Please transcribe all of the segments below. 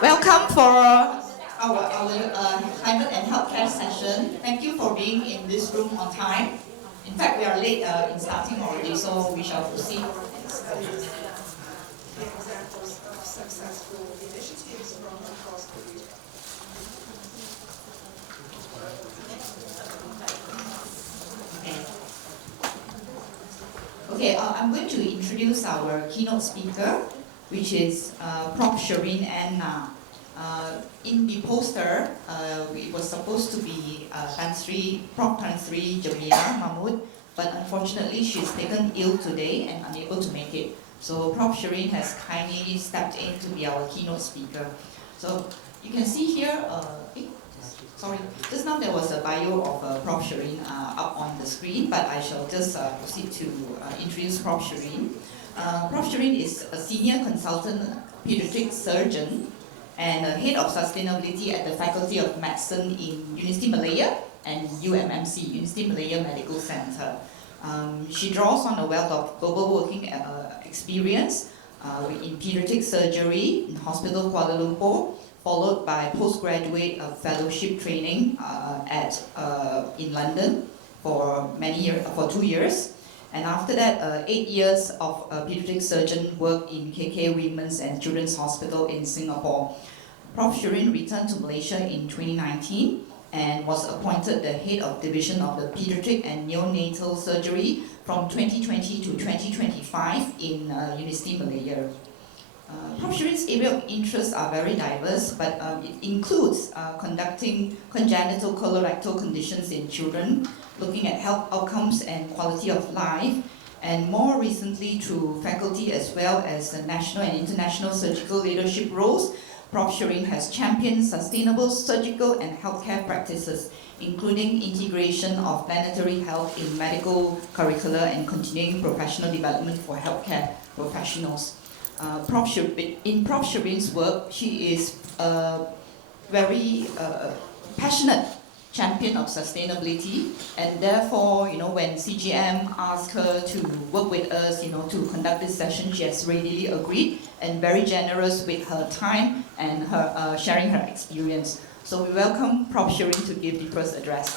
Welcome for our climate and healthcare session. Thank you for being in this room on time. In fact, we are late in starting already, so we shall proceed. Examples of successful initiatives from across the region. Okay, I'm going to introduce our keynote speaker, which is Prof. Shireen and in the poster, it was supposed to be Prof. Tan Sri Jamila Mahmud, but unfortunately she's taken ill today and unable to make it. So Prof. Shireen has kindly stepped in to be our keynote speaker. So you can see here, sorry, just now there was a bio of Prof. Shireen up on the screen, but I shall just proceed to introduce Prof. Shireen. Prof. Shireen is a senior consultant pediatric surgeon and head of sustainability at the Faculty of Medicine in Universiti Malaya and UMMC, Universiti Malaya Medical Center. She draws on a wealth of global working experience in pediatric surgery in Hospital Kuala Lumpur, followed by postgraduate fellowship training in London for 2 years. And after that, 8 years of pediatric surgeon work in KK Women's and Children's Hospital in Singapore. Prof. Shireen returned to Malaysia in 2019 and was appointed the head of division of the pediatric and neonatal surgery from 2020 to 2025 in Universiti Malaya. Prof. Shireen's area of interest are very diverse, but it includes conducting congenital colorectal conditions in children, looking at health outcomes and quality of life, and more recently through faculty as well as the national and international surgical leadership roles, Prof. Shireen has championed sustainable surgical and healthcare practices, including integration of planetary health in medical curricula and continuing professional development for healthcare professionals. In Prof. Shireen's work, she is a very passionate champion of sustainability, and therefore, when CGM asked her to work with us, to conduct this session, she has readily agreed and very generous with her time and her sharing her experience. So we welcome Prof. Shireen to give the first address.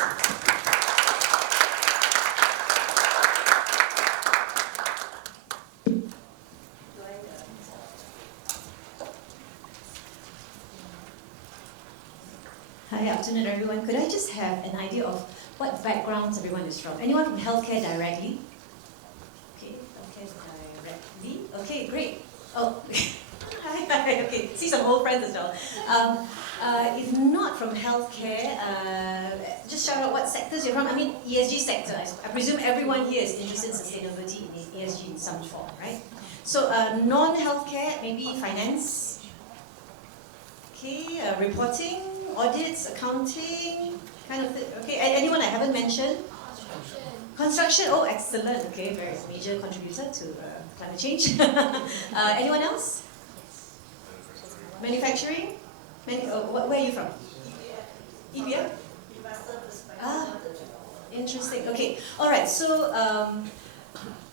Hi, afternoon everyone. Could I just have an idea of what backgrounds everyone is from? Anyone from healthcare directly? Okay, healthcare directly. Okay, great. Oh, hi. Okay, see some old friends as well. If not from healthcare, just shout out what sectors you're from. I mean, ESG sector. I presume everyone here is interested in sustainability in ESG in some form, right? So non-healthcare, maybe finance. Okay, reporting. Audits, accounting, kind of thing. Okay, anyone I haven't mentioned? Construction. Oh, excellent. Okay, very major contributor to climate change. Anyone else? Manufacturing? Where are you from? EPF? Ah, interesting. Okay, all right. So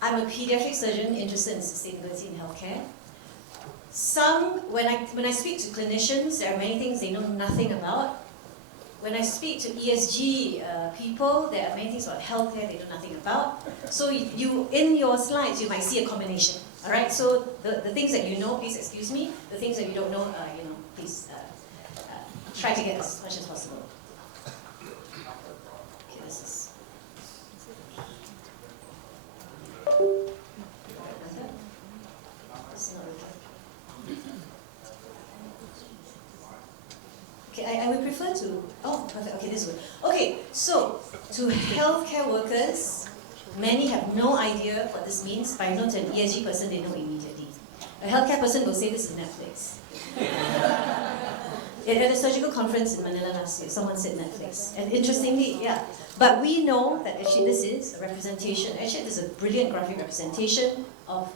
I'm a pediatric surgeon interested in sustainability in healthcare. When I speak to clinicians, there are many things they know nothing about. When I speak to ESG people, there are many things about healthcare they know nothing about. So in your slides, you might see a combination. All right. So the things that you know, please excuse me. The things that you don't know, please try to get as much as possible. Okay, this is. Okay, I would prefer to, perfect, okay, this one. Okay, so to healthcare workers, many have no idea what this means, but I know to an ESG person, they know immediately. A healthcare person will say this is Netflix. At a surgical conference in Manila last year, someone said Netflix. And interestingly, yeah, but we know that actually this is a representation, actually this is a brilliant graphic representation of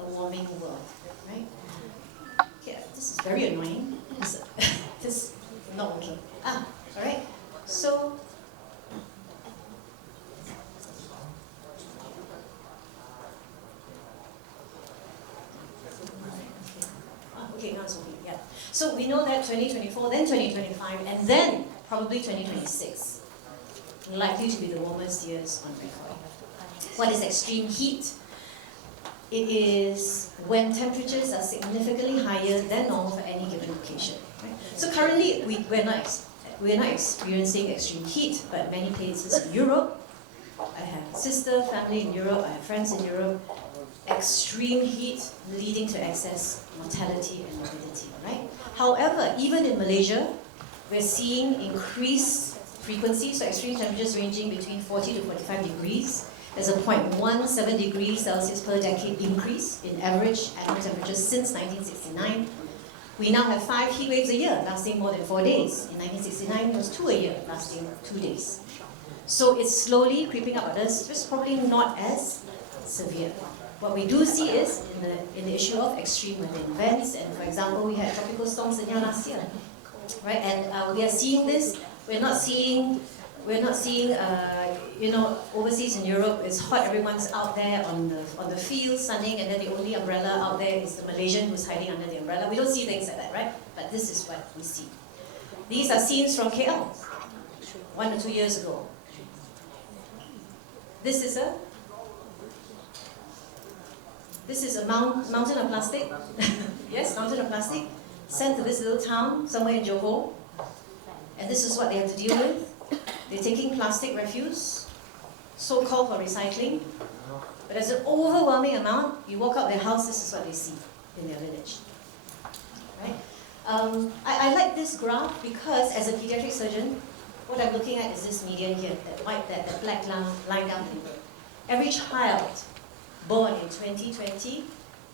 a warming world, right? Yeah, this is very annoying. This not working. All right. So, okay, now it's okay, yeah. So we know that 2024, then 2025, and then probably 2026, likely to be the warmest years on record. What is extreme heat? It is when temperatures are significantly higher than normal for any given location. Right? So currently, we're not experiencing extreme heat, but many places in Europe, I have sister, family in Europe, I have friends in Europe, extreme heat leading to excess mortality and morbidity, right? However, even in Malaysia, we're seeing increased frequency, so extreme temperatures ranging between 40 to 45 degrees. There's a 0.17 degrees Celsius per decade increase in average annual temperatures since 1969. We now have 5 heat waves a year, lasting more than 4 days. In 1969, it was 2 a year, lasting 2 days. So it's slowly creeping up on us, just probably not as severe. What we do see is in the issue of extreme weather events, and for example, we had tropical storms in last year, right? And we are seeing this. We're not seeing overseas in Europe, it's hot, everyone's out there on the field sunning, and then the only umbrella out there is the Malaysian who's hiding under the umbrella. We don't see things like that, right? But this is what we see. These are scenes from KL, 1 or 2 years ago. This is a mountain of plastic. Yes, mountain of plastic, sent to this little town somewhere in Johor. And this is what they have to deal with. They're taking plastic refuse, so-called for recycling. But as an overwhelming amount, you walk out their house, this is what they see in their village. Right? I like this graph because as a pediatric surgeon, what I'm looking at is this median here, that black line down the middle. Every child born in 2020,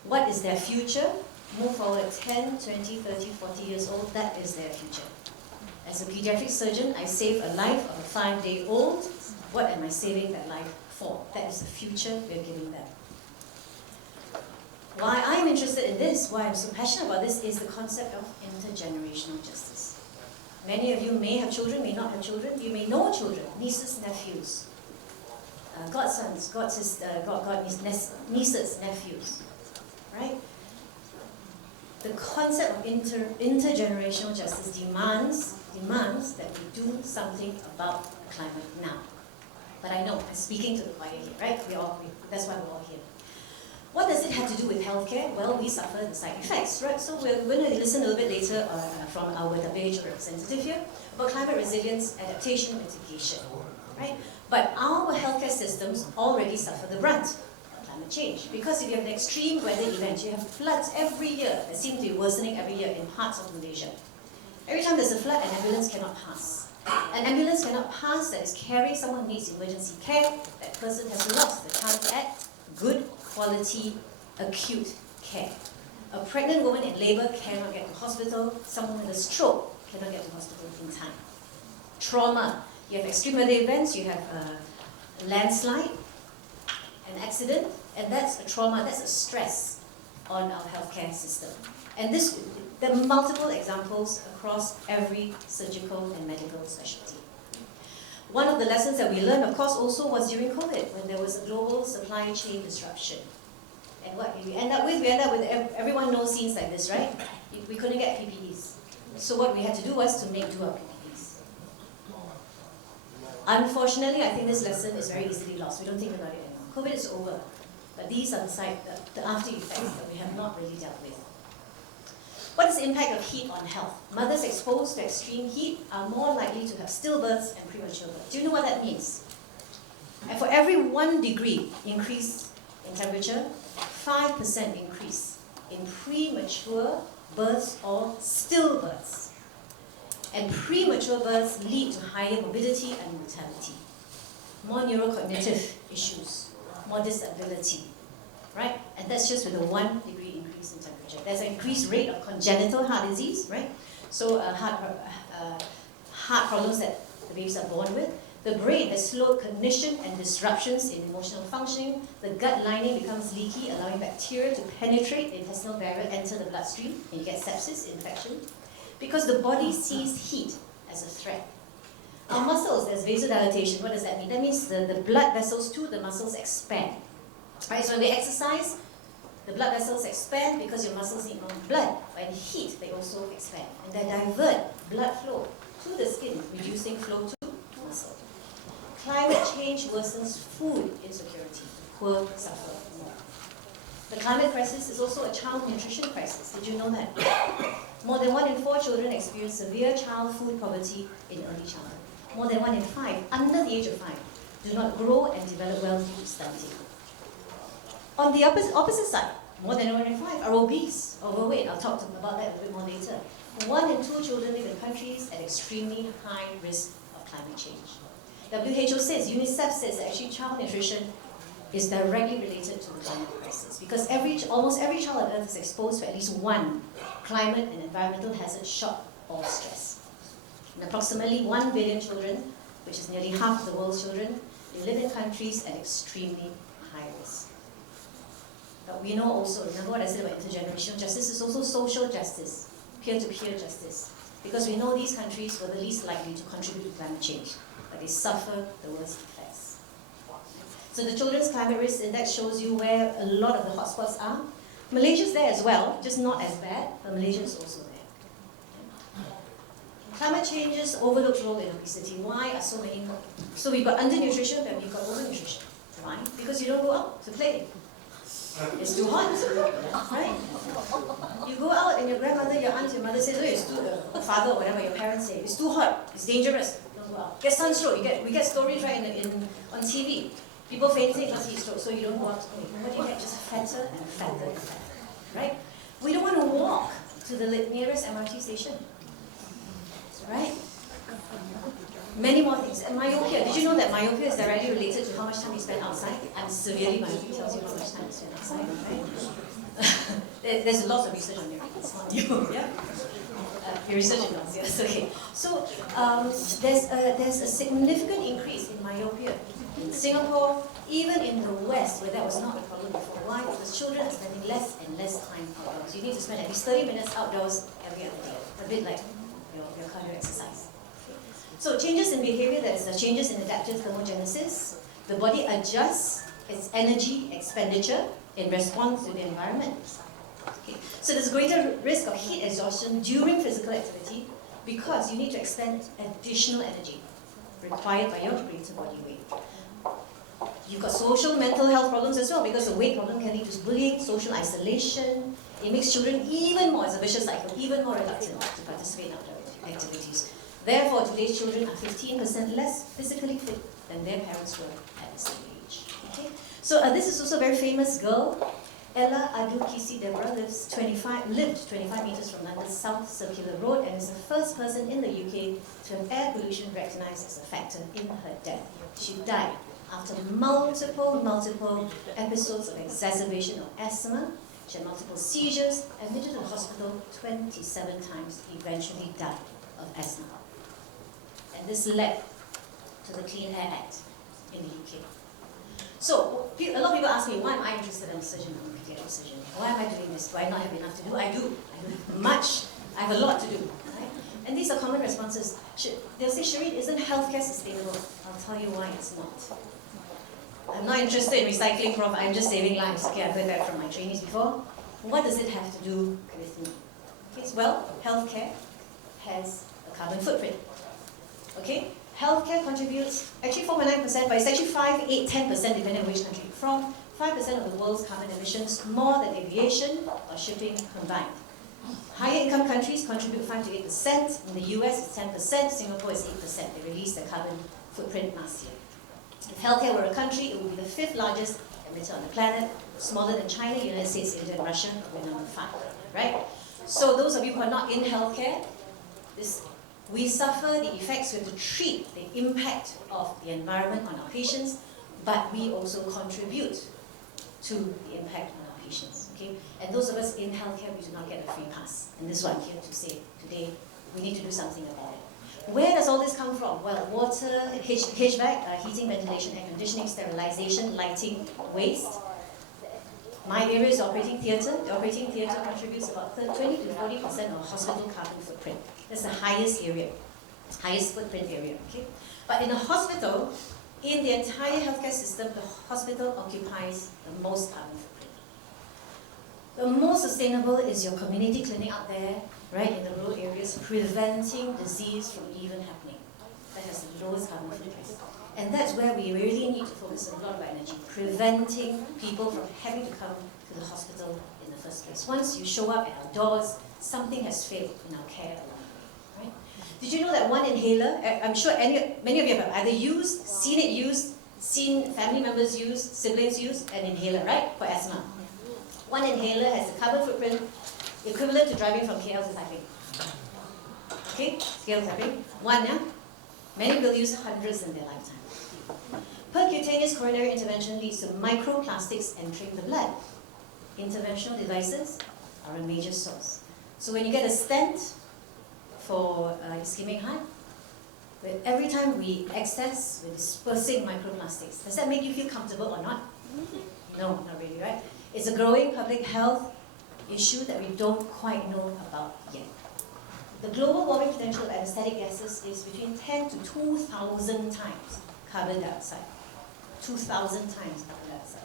what is their future? Move forward 10, 20, 30, 40 years old, that is their future. As a pediatric surgeon, I save a life of a 5-day-old. What am I saving that life for? That is the future we're giving them. Why I'm interested in this, why I'm so passionate about this, is the concept of intergenerational justice. Many of you may have children, may not have children. You may know children, nieces, nephews, godsons, nieces, nephews, right? The concept of intergenerational justice demands that we do something about climate now. But I know, I'm speaking to the choir here, right? That's why we're all here. What does it have to do with healthcare? Well, we suffer the side effects, right? So we're going to listen a little bit later from our WHO representative here about climate resilience, adaptation, mitigation, right? But our healthcare systems already suffer the brunt of climate change. Because if you have an extreme weather event, you have floods every year that seem to be worsening every year in parts of Malaysia. Every time there's a flood, an ambulance cannot pass. An ambulance cannot pass that is carrying someone who needs emergency care. That person has lost the chance at good quality acute care. A pregnant woman in labor cannot get to hospital. Someone with a stroke cannot get to hospital in time. Trauma. You have extreme weather events, you have a landslide, an accident, and that's a trauma, that's a stress on our healthcare system. And there are multiple examples across every surgical and medical specialty. One of the lessons that we learned, of course, also was during COVID, when there was a global supply chain disruption. And what did we end up with? We ended up with, everyone knows scenes like this, right? We couldn't get PPEs. So what we had to do was to make do our PPEs. Unfortunately, I think this lesson is very easily lost. We don't think about it anymore. COVID is over. But these are the after effects that we have not really dealt with. What is the impact of heat on health? Mothers exposed to extreme heat are more likely to have stillbirths and premature births. Do you know what that means? And for every 1 degree increase in temperature, 5% increase in premature births or stillbirths. And premature births lead to higher morbidity and mortality. More neurocognitive issues, more disability, right? And that's just with a 1 degree increase in temperature. There's an increased rate of congenital heart disease, right? So heart problems that the babies are born with. The brain has slowed cognition and disruptions in emotional functioning. The gut lining becomes leaky, allowing bacteria to penetrate the intestinal barrier, enter the bloodstream, and you get sepsis, infection. Because the body sees heat as a threat. Our muscles, there's vasodilatation. What does that mean? That means the blood vessels to the muscles expand. Right? So when they exercise, The blood vessels expand because your muscles need more blood. But in heat, they also expand. And they divert blood flow to the skin, reducing flow to muscle. Climate change worsens food insecurity. Poor suffer more. The climate crisis is also a child nutrition crisis. Did you know that? More than 1 in 4 children experience severe child food poverty in early childhood. More than 1 in 5 under the age of 5 do not grow and develop well due to stunting. On the opposite side, more than 1 in 5 are obese, overweight. I'll talk about that a bit more later. 1 in 2 children live in countries at extremely high risk of climate change. WHO says, UNICEF says that actually child nutrition is directly related to the climate crisis because almost every child on Earth is exposed to at least one climate and environmental hazard, shock, or stress. And approximately 1 billion children, which is nearly half of the world's children, they live in countries at extremely high risk. But we know also, remember what I said about intergenerational justice, is also social justice, peer-to-peer justice. Because we know these countries were the least likely to contribute to climate change, but they suffer the worst effects. So the Children's Climate Risk Index shows you where a lot of the hotspots are. Malaysia's there as well, just not as bad, but Malaysia is also there. Climate change's overlooked role in obesity. Why are so many? So we've got undernutrition, but we've got overnutrition. Why? Because you don't go out to play. It's too hot, right? You go out and your grandmother, your aunt, your mother says, oh, it's too, father or whatever your parents say, it's too hot, it's dangerous, don't go out. Get sunstroke, we get stories right on TV. People fainting because heat stroke, so you don't go out. What do you get? Just fatter and fatter and fatter, right? We don't want to walk to the nearest MRT station, right? Many more things. And myopia. Did you know that myopia is directly related to how much time you spend outside? And severely myopia tells you how much time you spend outside, right? There's lots of research on it. It's not new, yeah? Your research in dogs, yes, okay. So there's a significant increase in myopia in Singapore, even in the West, where that was not a problem before. Why? Because children are spending less and less time outdoors. You need to spend at least 30 minutes outdoors every other day. A bit like your cardio exercise. So changes in behavior, there's changes in adaptive thermogenesis. The body adjusts its energy expenditure in response to the environment. Okay. So there's a greater risk of heat exhaustion during physical activity because you need to expend additional energy required by your greater body weight. You've got social mental health problems as well because the weight problem can lead to bullying, social isolation. It makes children even more, it's a vicious cycle, even more reluctant to participate in outdoor activities. Therefore, today's children are 15% less physically fit than their parents were at the same age. Okay? So this is also a very famous girl. Ella Adukisi Deborah lived 25 meters from London's South Circular Road and is the first person in the UK to have air pollution recognised as a factor in her death. She died after multiple episodes of exacerbation of asthma. She had multiple seizures, admitted to the hospital 27 times, eventually died of asthma. And this led to the Clean Air Act in the UK. So, a lot of people ask me, why am I interested in surgeon? I'm a pediatric surgeon. Why am I doing this? Do I not have enough to do? I do. I do much. I have a lot to do. Right? And these are common responses. They'll say, Shireen, isn't healthcare sustainable? I'll tell you why it's not. I'm not interested in recycling profit, I'm just saving lives. Okay, I've heard that from my trainees before. What does it have to do with me? Okay, well, healthcare has a carbon footprint. Okay? Healthcare contributes actually 4.9%, but it's actually 5, 8, 10% depending on which country. From 5% of the world's carbon emissions, more than aviation or shipping combined. Higher income countries contribute 5 to 8%. In the US, it's 10%. Singapore is 8%. They released their carbon footprint last year. If healthcare were a country, it would be the 5th largest emitter on the planet, smaller than China, United States, India, and Russia. We're number 5, right? So those of you who are not in healthcare, we suffer the effects, we have to treat the impact of the environment on our patients, but we also contribute to the impact on our patients, okay? And those of us in healthcare, we do not get a free pass. And this is what I'm here to say today. We need to do something about it. Where does all this come from? Well, water, HVAC, heating, ventilation, air conditioning, sterilization, lighting, waste. My area is operating theatre. The operating theatre contributes about 20 to 40% of hospital carbon footprint. That's the highest area, highest footprint area. Okay? But in a hospital, in the entire healthcare system, the hospital occupies the most carbon footprint. The most sustainable is your community clinic out there, right, in the rural areas, preventing disease from even happening. That has the lowest carbon footprint. And that's where we really need to focus a lot of our energy, preventing people from having to come to the hospital in the first place. Once you show up at our doors, something has failed in our care along the way, right? Did you know that one inhaler, I'm sure many of you have either used, seen it used, seen family members use, siblings use an inhaler, right, for asthma. One inhaler has a carbon footprint equivalent to driving from KL to Taipei. Okay, KL to Taipei, one, yeah? Many will use hundreds in their lifetime. Percutaneous coronary intervention leads to microplastics entering the blood. Interventional devices are a major source. So when you get a stent for ischemic heart, every time we access, we're dispersing microplastics. Does that make you feel comfortable or not? No, not really, right? It's a growing public health issue that we don't quite know about yet. The global warming potential of anesthetic gases is between 10 to 2,000 times carbon dioxide. 2,000 times carbon dioxide.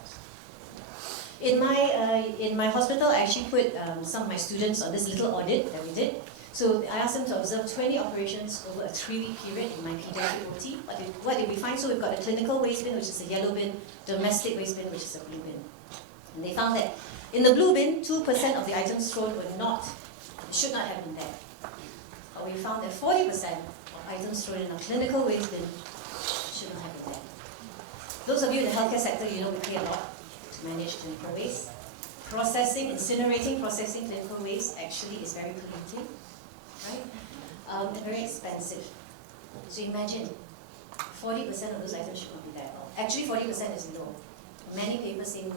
In my hospital, I actually put some of my students on this little audit that we did. So I asked them to observe 20 operations over a 3-week period in my Paediatric OT. What did we find? So we've got a clinical waste bin, which is a yellow bin, domestic waste bin, which is a blue bin. And they found that in the blue bin, 2% of the items thrown should not have been there. But we found that 40% of items thrown in our clinical waste bin should not have been there. Those of you in the healthcare sector, you know we pay a lot to manage clinical waste. Incinerating processing clinical waste actually is very polluting, right? And very expensive. So imagine, 40% of those items should not be there. Well, actually, 40% is low. Many papers say 90%,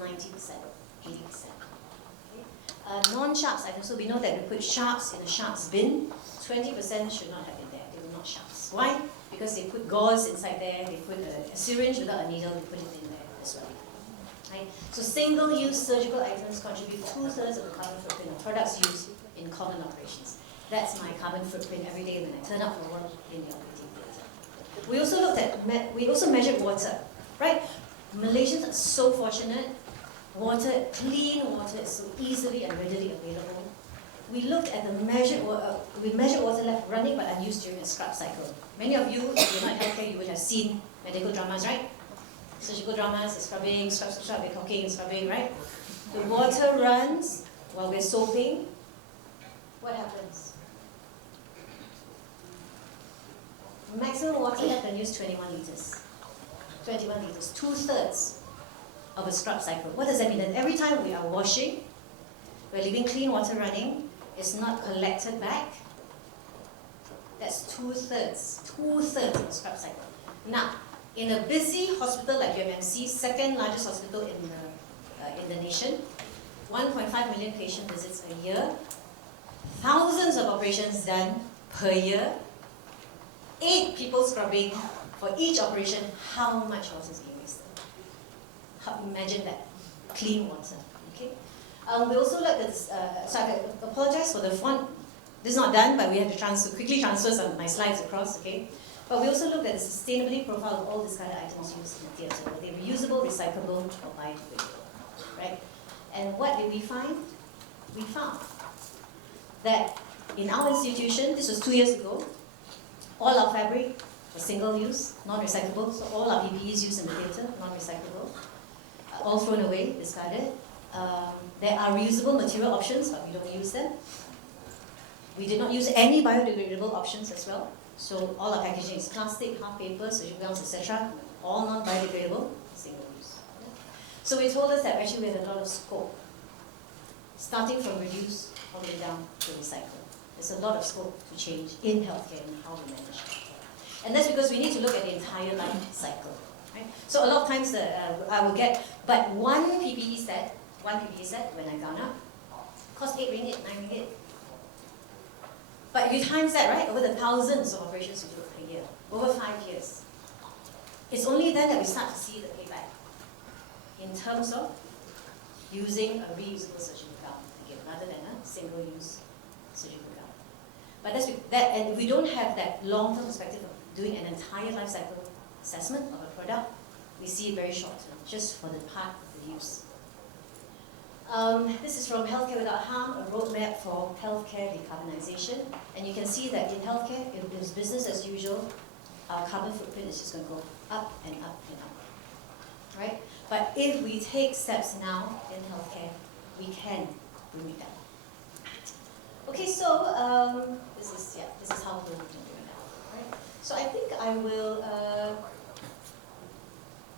80%. Okay? Non-sharps items, so we know that we put sharps in a sharps bin. 20% should not have been there. They were not sharps. Why? Because they put gauze inside there, they put a syringe without a needle, they put it in there as well. Right? So single-use surgical items contribute 2/3 of the carbon footprint of products used in common operations. That's my carbon footprint every day when I turn up for work in the operating theatre. We also measured water, right? Malaysians are so fortunate. Water, clean water is so easily and readily available. We looked at we measured water left running but unused during a scrub cycle. Many of you, if you're not healthcare, you would have seen medical dramas, right? Surgical dramas, scrubbing, scrub, caulking, scrubbing, right? The water runs while we're soaping. What happens? Maximum water left unused, 21 liters. 21 liters, 2/3 of a scrub cycle. What does that mean? That every time we are washing, we're leaving clean water running, it's not collected back. That's 2/3 of a scrub cycle. Now, in a busy hospital like UMMC, second largest hospital in the nation, 1.5 million patient visits a year, thousands of operations done per year, 8 people scrubbing for each operation, how much water is being wasted? Imagine that, clean water. Okay. We also looked at this, so I apologize for the font. This is not done, but we have to quickly transfer some of my slides across, okay? But we also looked at the sustainability profile of all discarded items used in the theatre. Were they reusable, recyclable, or biodegradable, right? And what did we find? We found that in our institution, this was 2 years ago, all our fabric was single-use, non-recyclable, so all our PPEs used in the theatre, non-recyclable, all thrown away, discarded. There are reusable material options, but we don't use them. We did not use any biodegradable options as well. So all our packaging is plastic, half paper, surgical gowns, etc. All non-biodegradable, single use. So we told us that actually we had a lot of scope, starting from reduce all the way down to recycle. There's a lot of scope to change in healthcare and how we manage it. And that's because we need to look at the entire life cycle. Right? So a lot of times I will get, but one PPE set when I gone up, cost 8 ringgit, 9 ringgit. But if you times that, right, over the thousands of operations we do per year, over 5 years, it's only then that we start to see the payback in terms of using a reusable surgical gown again, rather than a single-use surgical gown. But and we don't have that long-term perspective of doing an entire life cycle assessment of a product. We see it very short-term, just for the part of the use. This is from Healthcare Without Harm, a roadmap for healthcare decarbonisation. And you can see that in healthcare, if it's business as usual, our carbon footprint is just going to go up and up and up. Right? But if we take steps now in healthcare, we can bring it down. Okay, so this is how we're doing it now. Right? So I think I will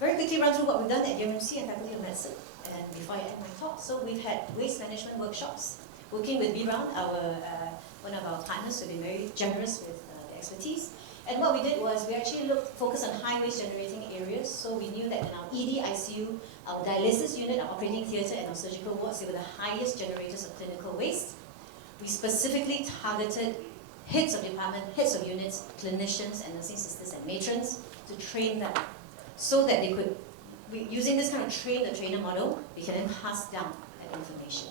very quickly run through what we've done at UMMC and Faculty of Medicine. And before I end my talk, so we've had waste management workshops, working with B Brown, one of our partners, who've been very generous with the expertise. And what we did was we actually focused on high waste generating areas. So we knew that in our ED, ICU, our dialysis unit, our operating theatre, and our surgical wards, they were the highest generators of clinical waste. We specifically targeted heads of department, heads of units, clinicians, and nursing sisters and matrons to train them so that they could, using this kind of train-the-trainer model, we can then pass down that information.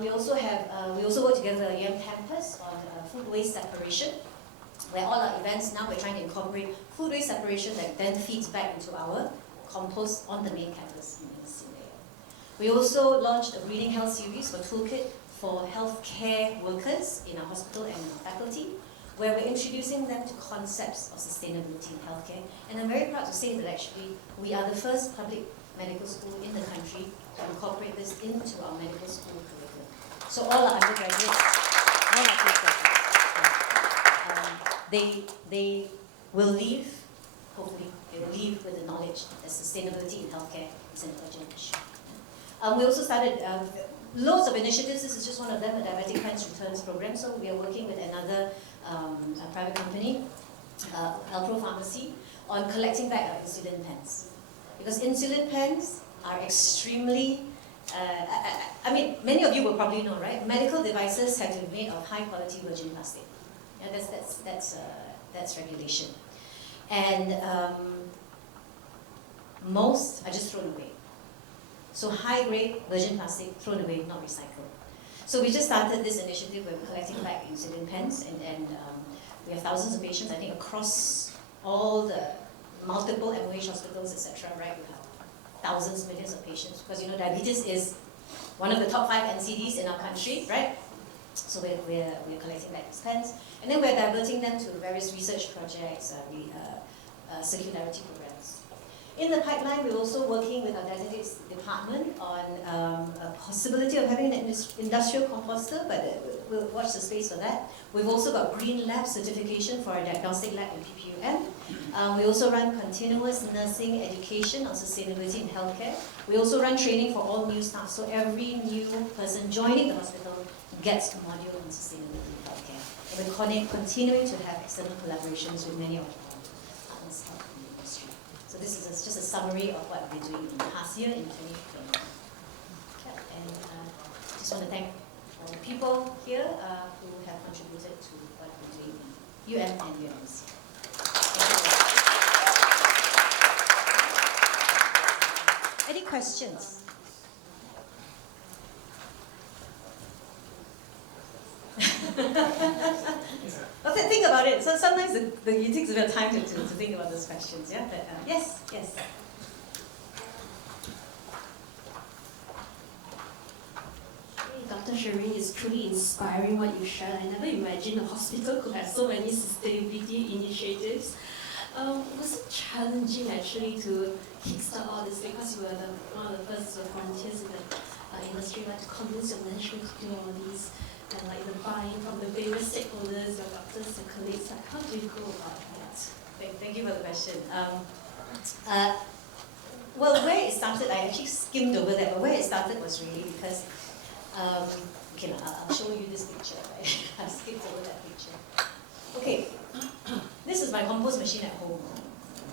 We also work together with UM Campus on food waste separation, where all our events now we're trying to incorporate food waste separation that then feeds back into our compost on the main campus in Sunway. We also launched a breeding health series for Toolkit for healthcare workers in our hospital and our faculty, where we're introducing them to concepts of sustainability in healthcare. And I'm very proud to say that actually we are the first public medical school in the country to incorporate this into our medical school curriculum. So all our undergraduates, all our postgraduates, they will leave, hopefully, they will leave with the knowledge that sustainability in healthcare is an urgent issue. We also started loads of initiatives. This is just one of them, the Diabetic Pens Returns Program. So we are working with another a private company, Alpro Pharmacy, on collecting back our insulin pens. Because insulin pens are extremely, I mean, many of you will probably know, right? Medical devices have to be made of high quality virgin plastic. Yeah, that's regulation. And most are just thrown away. So high grade virgin plastic thrown away, not recycled. So we just started this initiative where we're collecting back insulin pens, and we have thousands of patients, I think, across all the multiple MOH hospitals, etc. Right? We have thousands, millions of patients, because diabetes is one of the top 5 NCDs in our country, right? So we're collecting back these pens, and then we're diverting them to various research projects, circularity programs. In the pipeline, we're also working with our dialysis department on a possibility of having an industrial composter, but we'll watch the space for that. We've also got Green Lab certification for our diagnostic lab in PPUM. We also run continuous nursing education on sustainability in healthcare. We also run training for all new staff, so every new person joining the hospital gets a module on sustainability in healthcare. And we're continuing to have external collaborations with many of our partners in the industry. So this is just a summary of what we're doing in the past year in 2020. Yeah, and I just want to thank all the people here who have contributed to what we're doing in UM and UMMC. Any questions? Well, think about it. So sometimes it takes a bit of time to think about those questions. Yeah, but yes. Dr. Shireen, it's truly inspiring what you shared. I never imagined a hospital could have so many sustainability initiatives. Was it challenging actually to kickstart all this, because you were one of the first volunteers in the industry, to convince your management to do all these, and the buy-in from the various stakeholders, your doctors, your colleagues? How do you go about that? Thank you for the question. Well, where it started, I actually skimmed over that, but where it started was really because, okay, I'll show you this picture, right? I've skipped over that picture. Okay, this is my compost machine at home.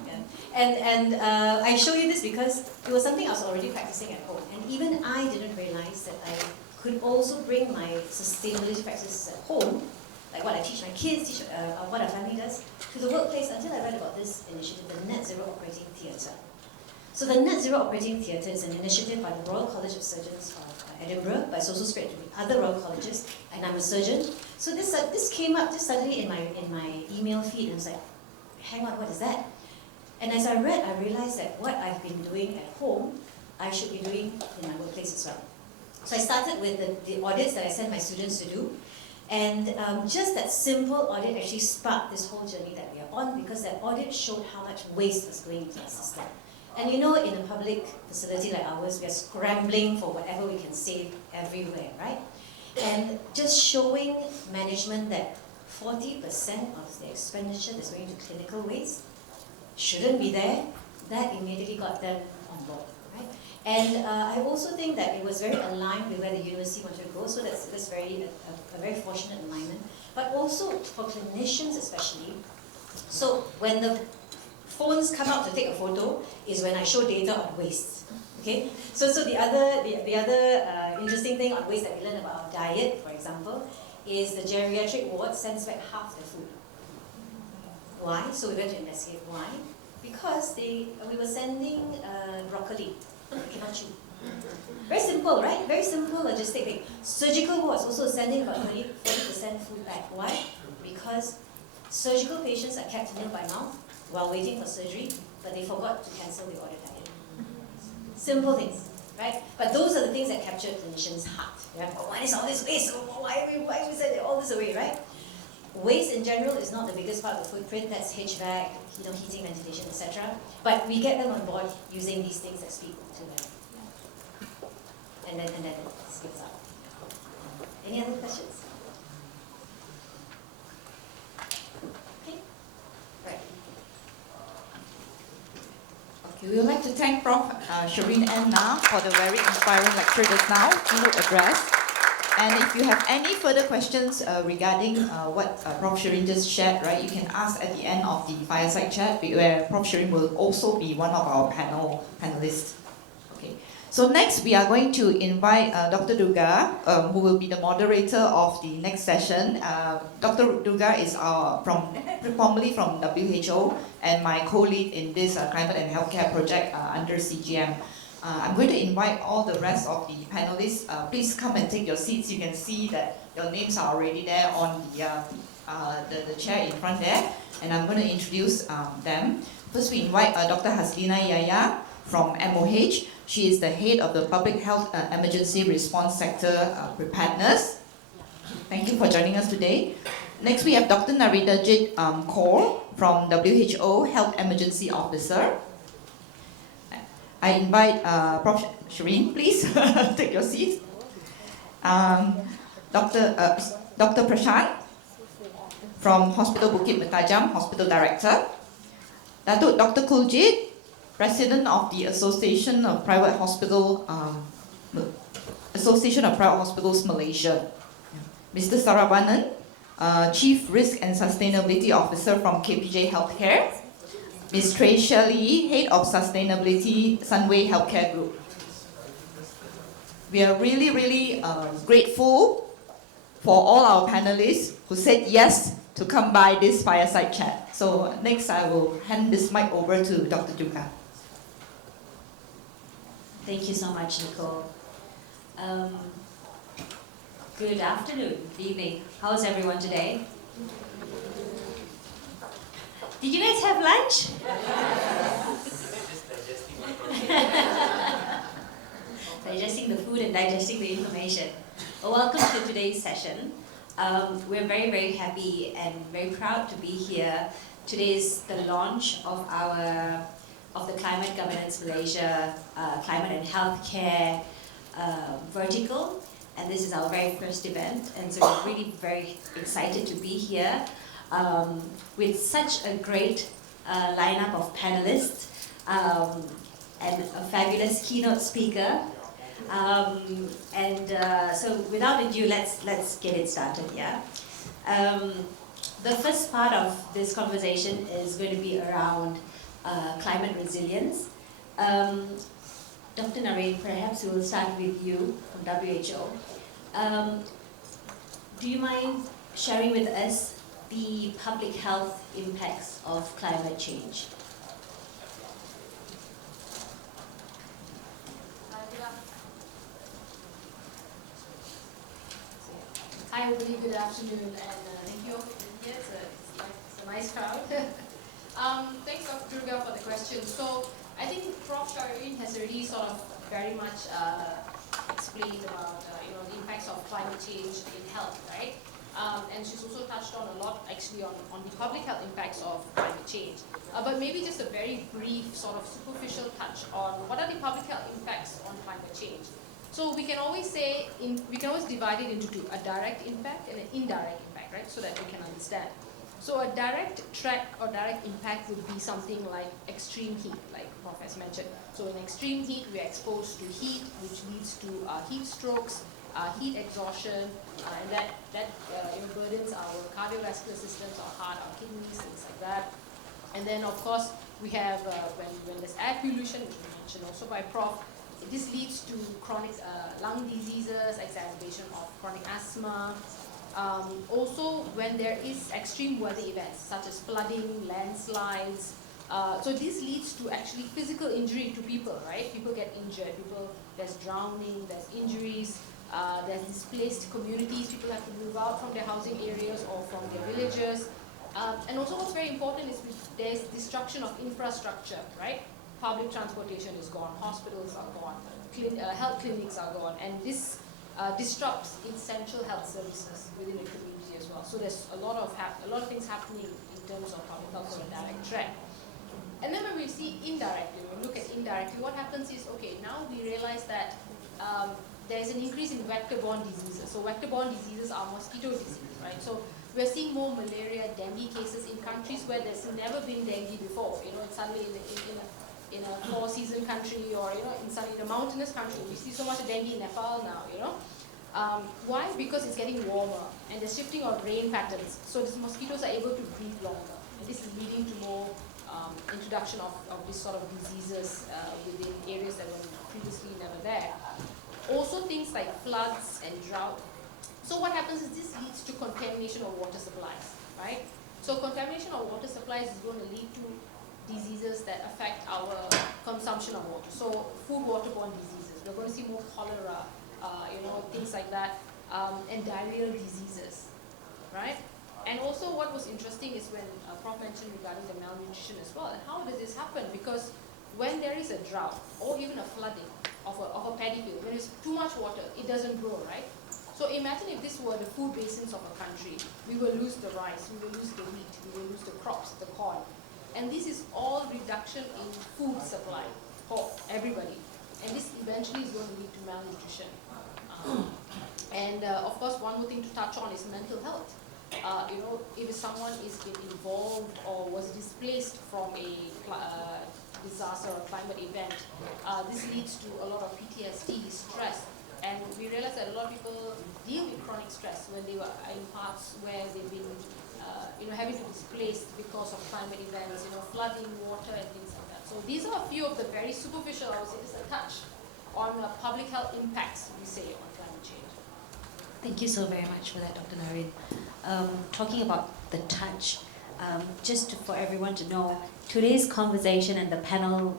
Yeah. And I show you this because it was something I was already practicing at home, and even I didn't realize that I could also bring my sustainability practices at home, like what I teach my kids, what our family does, to the workplace until I read about this initiative, the Net Zero Operating Theatre. So the Net Zero Operating Theatre is an initiative by the Royal College of Surgeons of Edinburgh, but it's also spread to other Royal Colleges, and I'm a surgeon. So this came up just suddenly in my email feed, and I was like, hang on, what is that? And as I read, I realized that what I've been doing at home I should be doing in my workplace as well. So I started with the audits that I sent my students to do. And just that simple audit actually sparked this whole journey that we are on, because that audit showed how much waste was going into the system. And you know, in a public facility like ours, we are scrambling for whatever we can save everywhere, right? And just showing management that 40% of the expenditure that's going to clinical waste shouldn't be there, that immediately got them on board, right? And I also think that it was very aligned with where the university wanted to go, so that's a very fortunate alignment. But also for clinicians especially, so when the phones come out to take a photo is when I show data on waste. Okay, so the other interesting thing on waste that we learned about our diet, for example, is the geriatric ward sends back half the food. Why? So we went to investigate why. Because we were sending broccoli. They cannot chew. Very simple, right? Very simple logistic thing. Surgical wards also sending about 40% food back. Why? Because surgical patients are kept meal by mouth while waiting for surgery, but they forgot to cancel the order diet. Simple things, right? But those are the things that capture clinicians' heart. Yeah? Why is all this waste? Why we send all this away, right? Waste in general is not the biggest part of the footprint. That's HVAC, heating, ventilation, etc. But we get them on board using these things that speak to them. And then it skips out. Any other questions? Okay. Right. Okay, we would like to thank Prof. Shireen and Na for the very inspiring lecture just now, keynote address. And if you have any further questions regarding what Prof. Shireen just shared, right, you can ask at the end of the fireside chat, where Prof. Shireen will also be one of our panelists. Okay. So next, we are going to invite Dr. Durga, who will be the moderator of the next session. Dr. Durga is formerly from WHO and my co-lead in this climate and healthcare project under CGM. I'm going to invite all the rest of the panelists. Please come and take your seats. You can see that your names are already there on the chair in front there. And I'm going to introduce them. First, we invite Dr. Hazlina Yahaya from MOH. She is the head of the Public Health Emergency Response Sector Preparedness. Thank you for joining us today. Next, we have Dr. Narinderjeet Kaur from WHO Health Emergency Officer. I invite Prof. Shireen, please take your seat. Dr. Prashant from Hospital Bukit Mertajam, Hospital Director. Datuk Dr. Kuljit, President of the Association of Private Hospitals Malaysia. Mr. Saravanan, Chief Risk and Sustainability Officer from KPJ Healthcare. Ms. Tracia, Head of Sustainability, Sunway Healthcare Group. We are really, really grateful for all our panelists who said yes to come by this fireside chat. So next, I will hand this mic over to Dr. Durga. Thank you so much, Nicole. Good afternoon, good evening. How's everyone today? Did you guys have lunch? Digesting the food and digesting the information. Well, welcome to today's session. We're very, very happy and very proud to be here. Today is the launch of the Climate Governance Malaysia Climate and Healthcare vertical. And this is our very first event. And so we're really very excited to be here. With such a great lineup of panelists and a fabulous keynote speaker. So without ado, let's get it started, yeah? The first part of this conversation is going to be around climate resilience. Dr. Naren, perhaps we will start with you from WHO. Do you mind sharing with us the public health impacts of climate change? Hi everybody, good afternoon, and thank you all for being here. It's a nice crowd. Thanks Dr. Durga for the question. So I think Prof. Shireen has already sort of very much explained about the impacts of climate change in health, right? And she's also touched on a lot actually on the public health impacts of climate change. But maybe just a very brief sort of superficial touch on what are the public health impacts on climate change. So we can always say, we can always divide it into two, a direct impact and an indirect impact, right? So that we can understand. So a direct threat or direct impact would be something like extreme heat, like Prof has mentioned. So in extreme heat, we are exposed to heat, which leads to heat strokes, heat exhaustion, and that burdens our cardiovascular systems, our heart, our kidneys, things like that. And then, of course, we have when there's air pollution, which we mentioned also by Prof, this leads to chronic lung diseases, exacerbation of chronic asthma. Also, when there is extreme weather events such as flooding, landslides, so this leads to actually physical injury to people, right? People get injured, there's drowning, there's injuries, there's displaced communities, people have to move out from their housing areas or from their villages. And also what's very important is there's destruction of infrastructure, right? Public transportation is gone, hospitals are gone, health clinics are gone, and this disrupts essential health services within the community as well. So there's a lot of things happening in terms of public health or a direct threat. And then when we see indirectly, when we look at indirectly, what happens is, okay, now we realize that there's an increase in vector-borne diseases. So vector-borne diseases are mosquito disease, right? So we're seeing more malaria, dengue cases in countries where there's never been dengue before. It's suddenly in a four-season country, or in a mountainous country. We see so much dengue in Nepal now. Why? Because it's getting warmer and the shifting of rain patterns. So these mosquitoes are able to breathe longer, and this is leading to more introduction of this sort of diseases within areas that were previously never there. Also things like floods and drought. So what happens is this leads to contamination of water supplies, right? So contamination of water supplies is going to lead to diseases that affect our consumption of water. So food waterborne diseases, we're going to see more cholera, things like that, and diarrheal diseases, right? And also what was interesting is when Prof mentioned regarding the malnutrition as well. And how does this happen? Because when there is a drought or even a flooding of a paddy field, when there's too much water, it doesn't grow, right? So imagine if this were the food basins of a country. We will lose the rice, we will lose the wheat, we will lose the crops, the corn. And this is all reduction in food supply for everybody. And this eventually is going to lead to malnutrition. And of course, one more thing to touch on is mental health. If someone is been involved or was displaced from a disaster or climate event, this leads to a lot of PTSD, stress. And we realize that a lot of people deal with chronic stress when they were in parts where they've been having to displace because of climate events, flooding, water, and things like that. So these are a few of the very superficial, I would say, just a touch on public health impacts, we say, on climate change. Thank you so very much for that, Dr. Narin. Talking about the touch, for everyone to know, today's conversation and the panel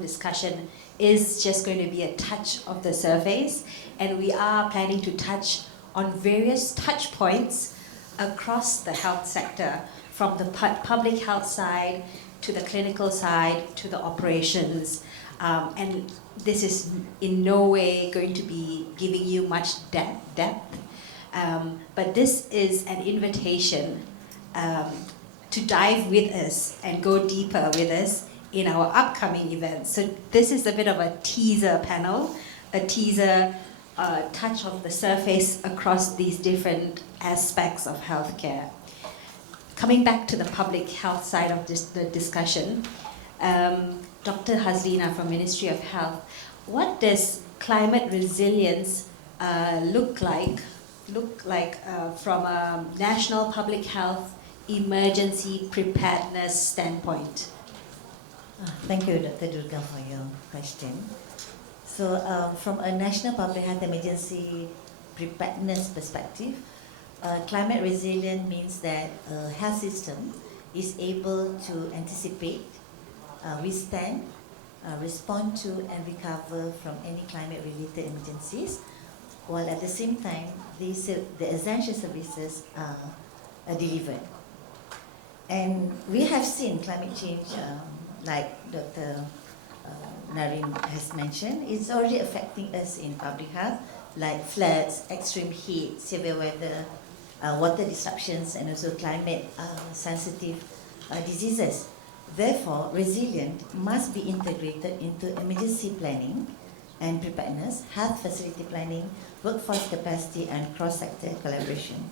discussion is just going to be a touch of the surface, and we are planning to touch on various touch points across the health sector, from the public health side to the clinical side to the operations. And this is in no way going to be giving you much depth, but this is an invitation to dive with us and go deeper with us in our upcoming events. So this is a bit of a teaser panel, a teaser touch of the surface across these different aspects of healthcare. Coming back to the public health side of the discussion, Dr. Hazlina from Ministry of Health, what does climate resilience look like from a national public health emergency preparedness standpoint? Thank you, Dr. Durga, for your question. So from a national public health emergency preparedness perspective, climate resilient means that a health system is able to anticipate, withstand, respond to and recover from any climate-related emergencies, while at the same time, the essential services are delivered. And we have seen climate change, like Dr. Narin has mentioned, is already affecting us in public health, like floods, extreme heat, severe weather, water disruptions, and also climate sensitive diseases. Therefore, resilience must be integrated into emergency planning and preparedness, health facility planning, workforce capacity, and cross-sector collaboration.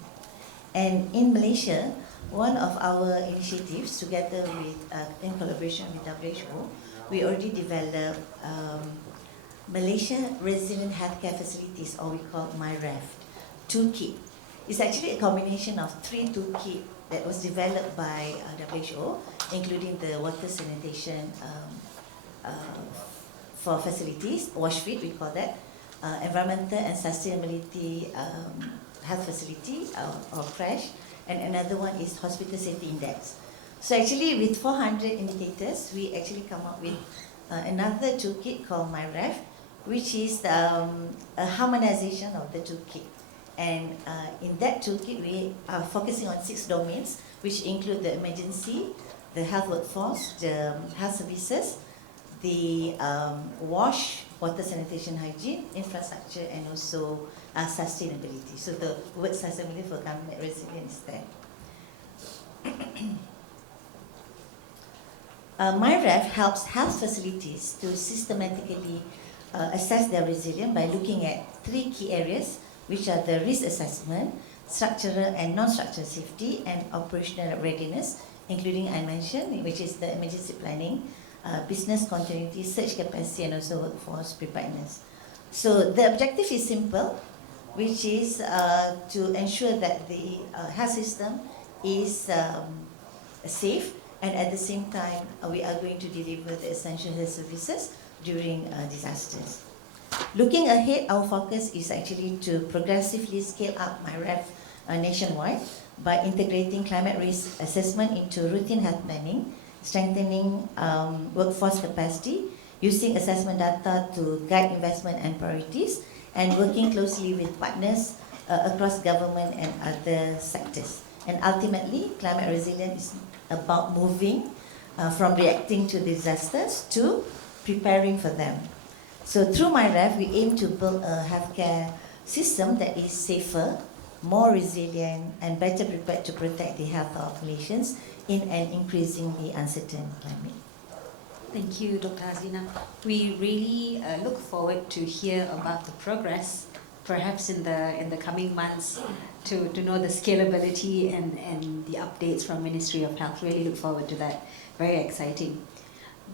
And in Malaysia, one of our initiatives, together with, in collaboration with WHO, we already developed Malaysia Resilient Healthcare Facilities, or we call MyREF, toolkit. It's actually a combination of 3 toolkit that was developed by WHO, including the water sanitation for facilities, WashFit we call that, environmental and sustainability health facility or CRASH, and another one is hospital safety index. So actually with 400 indicators, we actually come up with another toolkit called MyREF, which is a harmonization of the toolkit. And in that toolkit, we are focusing on 6 domains, which include the emergency, the health workforce, the health services, the water sanitation hygiene, infrastructure, and also sustainability. So the word sustainability for climate resilience there. MyREF helps health facilities to systematically assess their resilience by looking at 3 key areas, which are the risk assessment, structural and non-structural safety, and operational readiness, including I mentioned, which is the emergency planning, business continuity, surge capacity, and also workforce preparedness. So the objective is simple, which is to ensure that the health system is safe, and at the same time we are going to deliver the essential health services during disasters. Looking ahead, our focus is actually to progressively scale up MyREF nationwide by integrating climate risk assessment into routine health planning, strengthening workforce capacity, using assessment data to guide investment and priorities, and working closely with partners across government and other sectors. And ultimately, climate resilience is about moving from reacting to disasters to preparing for them. So through MyREF, we aim to build a healthcare system that is safer, more resilient, and better prepared to protect the health of Malaysians in an increasingly uncertain climate. Thank you, Dr. Hazlina. We really look forward to hear about the progress, perhaps in the coming months, to know the scalability and the updates from Ministry of Health. Really look forward to that. Very exciting.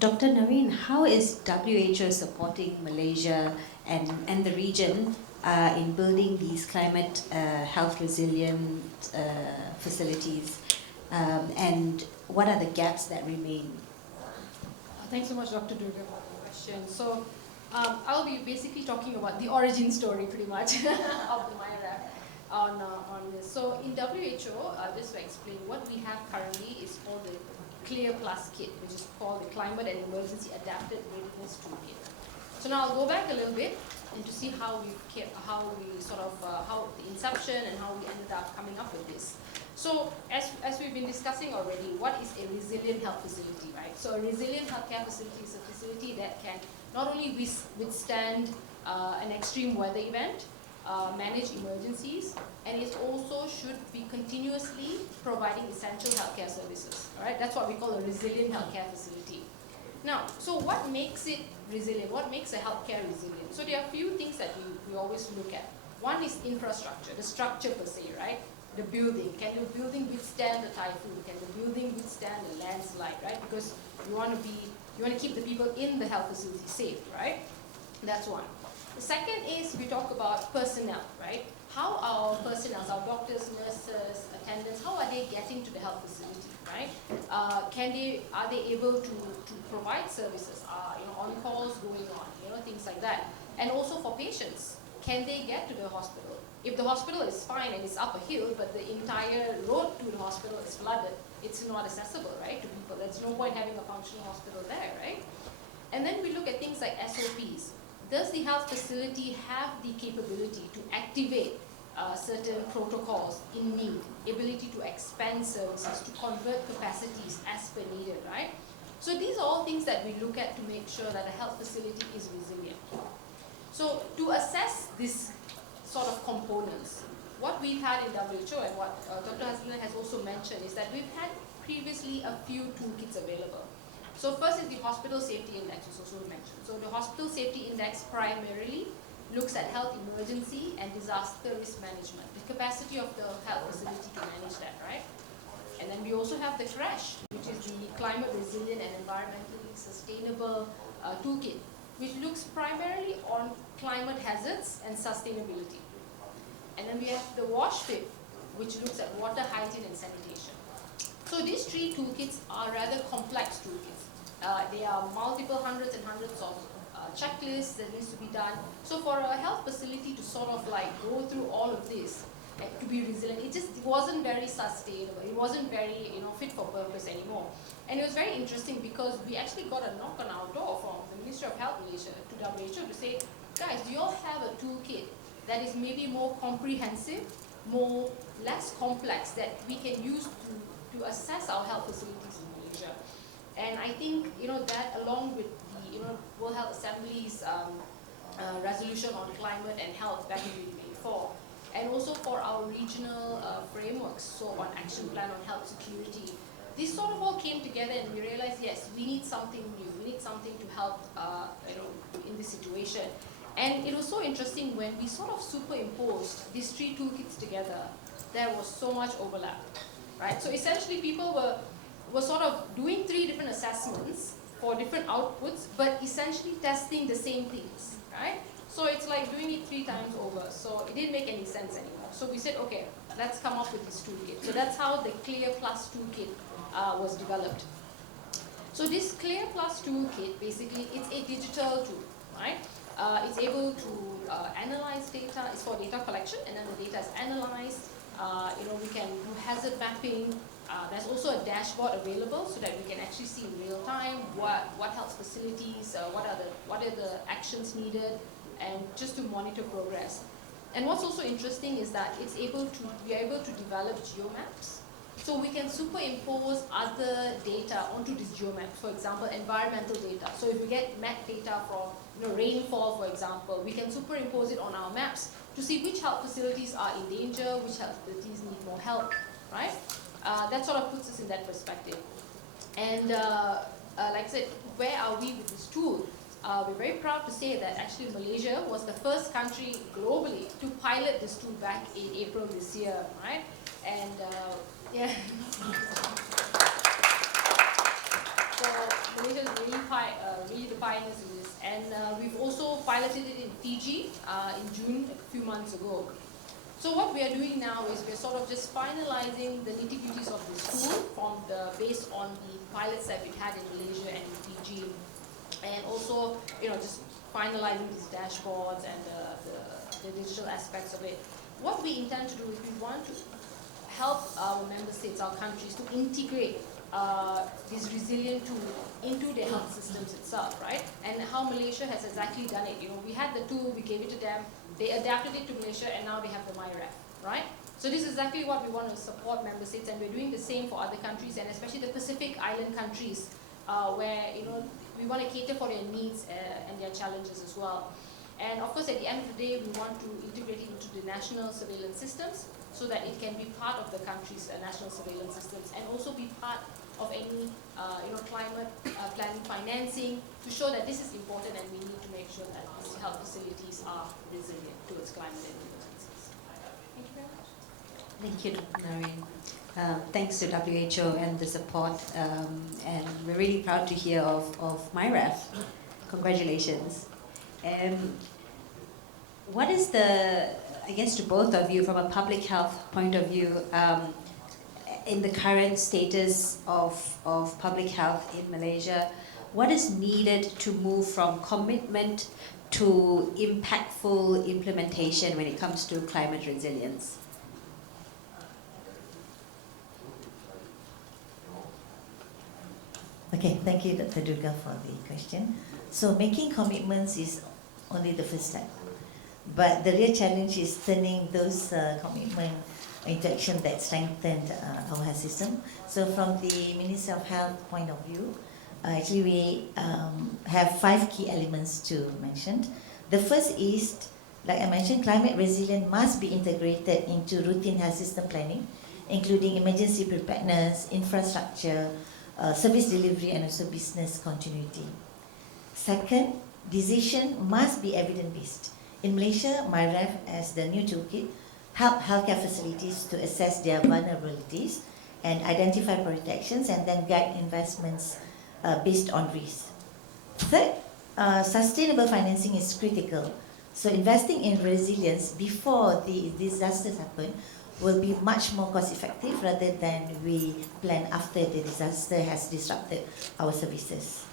Dr. Narin, how is WHO supporting Malaysia and the region in building these climate health resilient facilities, and what are the gaps that remain? Thanks so much, Dr. Durga, for the question. So I'll be basically talking about the origin story, pretty much, of the MyREF on this. So in WHO, just to explain, what we have currently is called the Clear Plus Kit, which is called the Climate and Emergency Adapted Readiness Toolkit. So now I'll go back a little bit and to see how the inception and how we ended up coming up with this. So as we've been discussing already, what is a resilient health facility, right? So a resilient healthcare facility is a facility that can not only withstand an extreme weather event, manage emergencies, and it also should be continuously providing essential healthcare services. All right, that's what we call a resilient healthcare facility. Now, so what makes it resilient? What makes a healthcare resilient? So there are a few things that we always look at. One is infrastructure, the structure per se, right? The building. Can the building withstand the typhoon? Can the building withstand the landslide, right? Because you want to keep the people in the health facility safe, right? That's one. The second is we talk about personnel, right? How are our personnel, our doctors, nurses, attendants, how are they getting to the health facility, right? Are they able to provide services? On calls going on, things like that. And also for patients, can they get to the hospital? If the hospital is fine and it's up a hill, but the entire road to the hospital is flooded, it's not accessible, right, to people. There's no point having a functional hospital there, right? And then we look at things like SOPs. Does the health facility have the capability to activate certain protocols in need, ability to expand services, to convert capacities as per needed, right? So these are all things that we look at to make sure that a health facility is resilient. So to assess this sort of components, what we've had in WHO and what Dr. Hazlina has also mentioned is that we've had previously a few toolkits available. So first is the Hospital Safety Index, which also mentioned. So the Hospital Safety Index primarily looks at health emergency and disaster risk management, the capacity of the health facility to manage that, right? And then we also have the CRASH, which is the Climate Resilient and Environmentally Sustainable Toolkit, which looks primarily on climate hazards and sustainability. And then we have the WASH-FIP, which looks at water hygiene and sanitation. So these three toolkits are rather complex toolkits. There are multiple hundreds and hundreds of checklists that needs to be done. So for a health facility to sort of like go through all of this, to be resilient, it just wasn't very sustainable. It wasn't very, fit for purpose anymore. And it was very interesting because we actually got a knock on our door from the Ministry of Health Malaysia to WHO to say, guys, do you all have a toolkit that is maybe more comprehensive, less complex, that we can use to assess our health facilities in Malaysia? And I think, that along with the, World Health Assembly's resolution on climate and health back in 2024, and also for our regional frameworks, so on action plan on health security, this sort of all came together and we realized, yes, we need something new, we need something to help, in this situation. And it was so interesting when we sort of superimposed these three toolkits together, there was so much overlap, right? So essentially people were sort of doing three different assessments for different outputs, but essentially testing the same things, right? So it's like doing it 3 times over. So it didn't make any sense anymore. So we said, okay, let's come up with this toolkit. So that's how the Clear Plus toolkit was developed. So this Clear Plus toolkit, basically, it's a digital tool, right? It's able to analyze data. It's for data collection, and then the data is analyzed. We can do hazard mapping. There's also a dashboard available so that we can actually see in real time what health facilities, what are the actions needed, and just to monitor progress. And what's also interesting is that we are able to develop geomaps. So we can superimpose other data onto this geomap. For example, environmental data. So if we get map data from rainfall, for example, we can superimpose it on our maps to see which health facilities are in danger, which health facilities need more help, right? That sort of puts us in that perspective. And like I said, where are we with this tool? We're very proud to say that actually Malaysia was the first country globally to pilot this tool back in April this year, right? And yeah. So Malaysia is really the pioneers in this. And we've also piloted it in Fiji in June, a few months ago. So what we are doing now is we're sort of just finalizing the nitty-gritties of this tool based on the pilots that we've had in Malaysia and in Fiji. And also, just finalizing these dashboards and the digital aspects of it. What we intend to do is we want to help our member states, our countries, to integrate this resilient tool into their health systems itself, right? And how Malaysia has exactly done it. We had the tool, we gave it to them, they adapted it to Malaysia, and now they have the MyRef, right? So this is exactly what we want to support member states, and we're doing the same for other countries, and especially the Pacific Island countries, where we want to cater for their needs and their challenges as well. And of course, at the end of the day, we want to integrate it into the national surveillance systems so that it can be part of the country's national surveillance systems, and also be part of any climate planning financing to show that this is important, and we need to make sure that these health facilities are resilient towards climate and emergencies. Thank you very much. Thank you, Dr. Narin. Thanks to WHO and the support, and we're really proud to hear of MyRef. Congratulations. What is I guess to both of you, from a public health point of view, in the current status of public health in Malaysia, what is needed to move from commitment to impactful implementation when it comes to climate resilience? Okay, thank you, Dr. Durga, for the question. So making commitments is only the first step. But the real challenge is turning those commitment into action that strengthened our health system. So from the Ministry of Health point of view, actually we have 5 key elements to mention. The first is, like I mentioned, climate resilience must be integrated into routine health system planning, including emergency preparedness, infrastructure, service delivery, and also business continuity. Second, decision must be evidence-based. In Malaysia, MyRef, as the new toolkit, help healthcare facilities to assess their vulnerabilities and identify protections and then guide investments based on risk. Third, sustainable financing is critical. So investing in resilience before the disasters happen will be much more cost effective rather than we plan after the disaster has disrupted our services.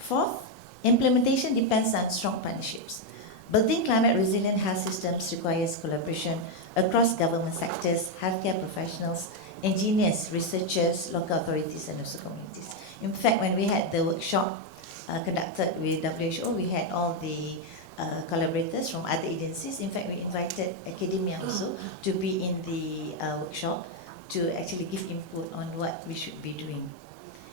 Fourth, implementation depends on strong partnerships. Building climate resilient health systems requires collaboration across government sectors, healthcare professionals, engineers, researchers, local authorities, and also communities. In fact, when we had the workshop conducted with WHO, we had all the collaborators from other agencies. In fact, we invited academia also to be in the workshop to actually give input on what we should be doing.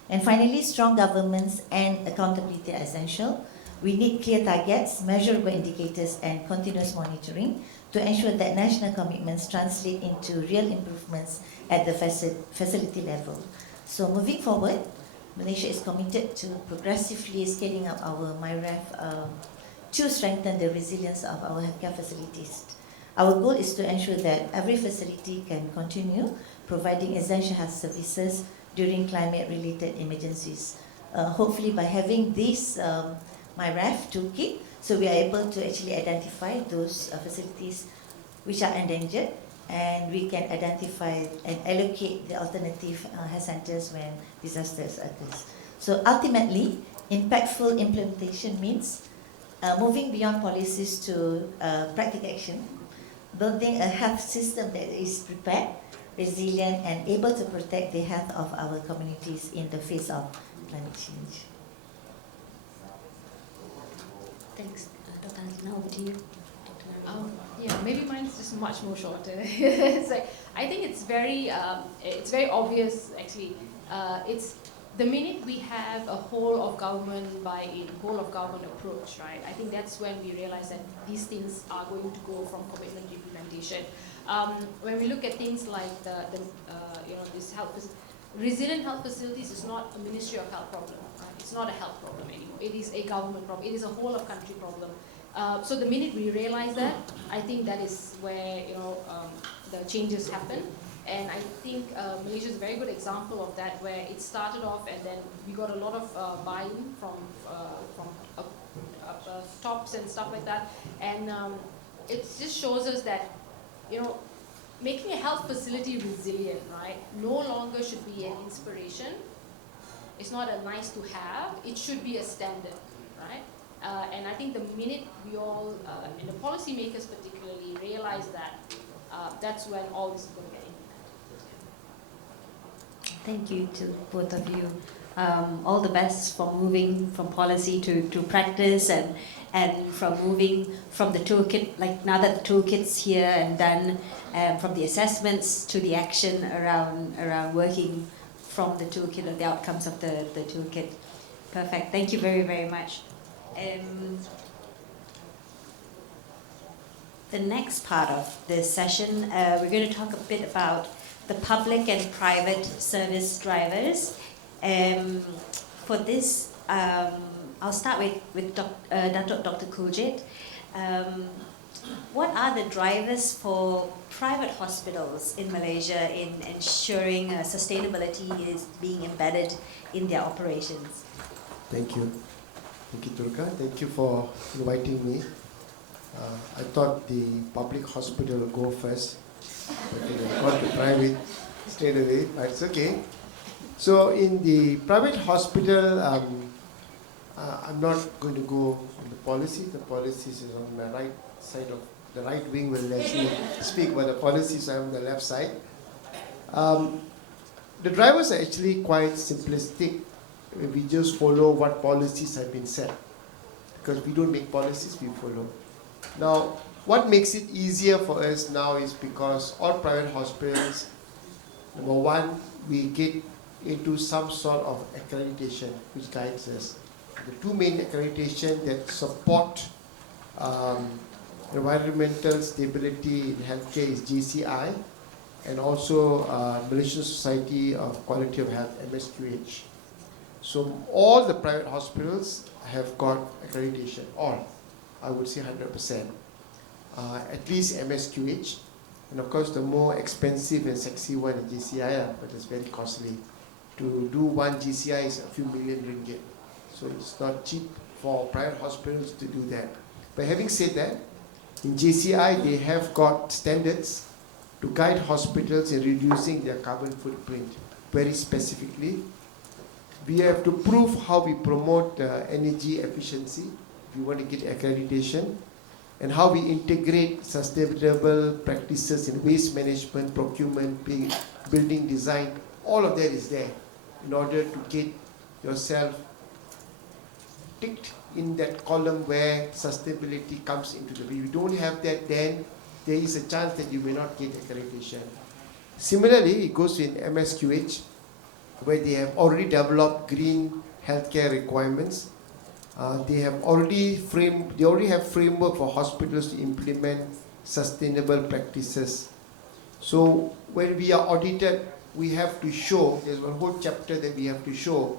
And finally, strong governments and accountability are essential. We need clear targets, measurable indicators, and continuous monitoring to ensure that national commitments translate into real improvements at the facility level. So moving forward, Malaysia is committed to progressively scaling up our MyRef to strengthen the resilience of our healthcare facilities. Our goal is to ensure that every facility can continue providing essential health services during climate-related emergencies. Hopefully by having this MyRef toolkit, so we are able to actually identify those facilities which are endangered, and we can identify and allocate the alternative health centers when disasters occur. So ultimately, impactful implementation means moving beyond policies to practical action, building a health system that is prepared, resilient, and able to protect the health of our communities in the face of climate change. Thanks, Dr. Hazlina, over to you. Yeah, maybe mine's just much more shorter. It's like, I think it's very obvious actually. It's the minute we have a whole of government buy-in, whole of government approach, right? I think that's when we realize that these things are going to go from commitment to implementation. When we look at things like this resilient health facilities is not a Ministry of Health problem. Right? It's not a health problem anymore. It is a government problem. It is a whole of country problem. So the minute we realize that, I think that is where the changes happen. And I think Malaysia is a very good example of that, where it started off and then we got a lot of buy-in from tops and stuff like that. And it just shows us that, making a health facility resilient, right, no longer should be an inspiration. It's not a nice to have. It should be a standard, right? And I think the minute we all, and the policymakers particularly, realize that, that's when all this is going to get implemented. Thank you to both of you. All the best for moving from policy to practice, and from moving from the toolkit, like now that the toolkit's here and done, from the assessments to the action around working from the toolkit or the outcomes of the toolkit. Perfect. Thank you very, very much. The next part of this session, we're going to talk a bit about the public and private service drivers. For this, I'll start with Datuk Dr. Kuljit. What are the drivers for private hospitals in Malaysia in ensuring sustainability is being embedded in their operations? Thank you. Thank you, Turka. Thank you for inviting me. I thought the public hospital would go first, but I got the private straight away, but it's okay. So in the private hospital, I'm not going to go on the policy. The policies is on my right side of the right wing will actually speak about the policies. I'm on the left side. The drivers are actually quite simplistic. We just follow what policies have been set, because we don't make policies, we follow. Now, what makes it easier for us now is because all private hospitals, number one, we get into some sort of accreditation which guides us. The two main accreditation that support environmental stability in healthcare is JCI and also Malaysian Society of Quality of Health, MSQH. So all the private hospitals have got accreditation, all, I would say 100%. At least MSQH, and of course the more expensive and sexy one is JCI, but it's very costly. To do one JCI is a few million ringgit, so it's not cheap for private hospitals to do that. But having said that, in JCI they have got standards to guide hospitals in reducing their carbon footprint very specifically. We have to prove how we promote energy efficiency if we want to get accreditation, and how we integrate sustainable practices in waste management, procurement, building design. All of that is there in order to get yourself ticked in that column where sustainability comes into the. If you don't have that, then there is a chance that you may not get accreditation. Similarly, it goes in MSQH, where they have already developed green healthcare requirements. They already have framework for hospitals to implement sustainable practices. So when we are audited, we have to show, there's one whole chapter that we have to show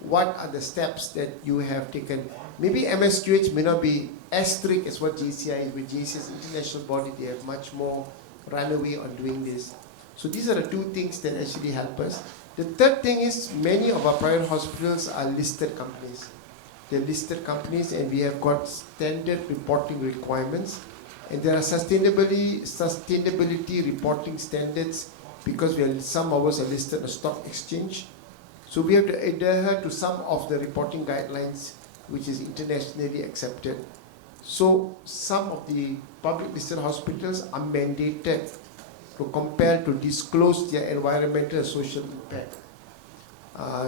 what are the steps that you have taken. Maybe MSQH may not be as strict as what JCI is. With JCI's international body, they have much more runaway on doing this. So these are the two things that actually help us. The third thing is many of our private hospitals are listed companies. They're listed companies, and we have got standard reporting requirements. And there are sustainability reporting standards because some of us are listed on the stock exchange. So we have to adhere to some of the reporting guidelines which is internationally accepted. So some of the public listed hospitals are mandated to compel to disclose their environmental and social impact.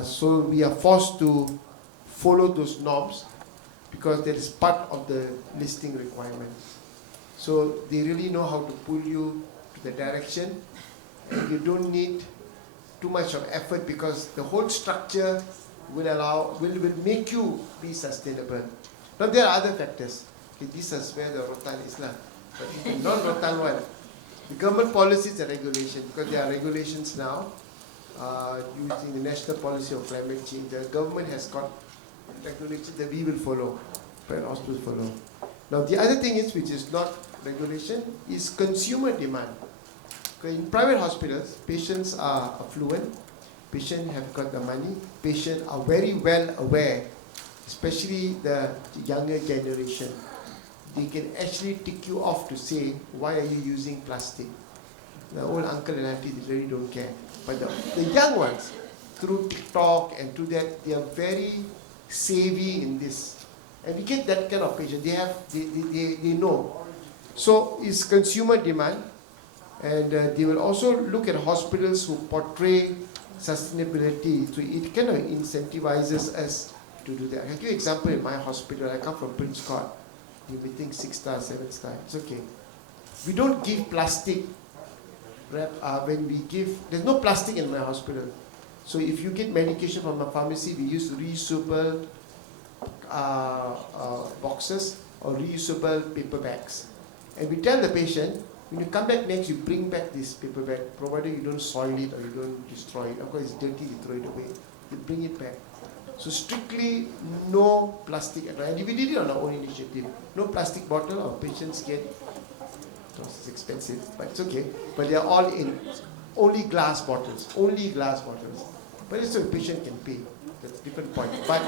So we are forced to follow those norms because that is part of the listing requirement. So they really know how to pull you to the direction, and you don't need too much of effort because the whole structure will make you be sustainable. Now there are other factors. Okay, this is where the rotan is lah. But the non-rotan one, the government policies and regulation, because there are regulations now using the national policy of climate change. The government has got regulations that we will follow, private hospitals follow. Now the other thing is, which is not regulation, is consumer demand. Okay, in private hospitals, patients are affluent, patients have got the money, patients are very well aware, especially the younger generation. They can actually tick you off to say, why are you using plastic? The old uncle and auntie, they really don't care. But the young ones, through TikTok and through that, they are very savvy in this. And we get that kind of patient. They know. So it's consumer demand. And they will also look at hospitals who portray sustainability. So it kind of incentivizes us to do that. I can give you an example in my hospital. I come from Prince Court. You may think 6 star, 7 star. It's okay. We don't give plastic. When we give, there's no plastic in my hospital. So if you get medication from a pharmacy, we use reusable boxes or reusable paper bags. And we tell the patient, when you come back next, you bring back this paper bag, provided you don't soil it or you don't destroy it. Of course, it's dirty, you throw it away. You bring it back. So strictly no plastic at all. And we did it on our own initiative. No plastic bottle, our patients get, it's expensive, but it's okay. But they're all in only glass bottles, only glass bottles. But it's so a patient can pay. That's a different point. But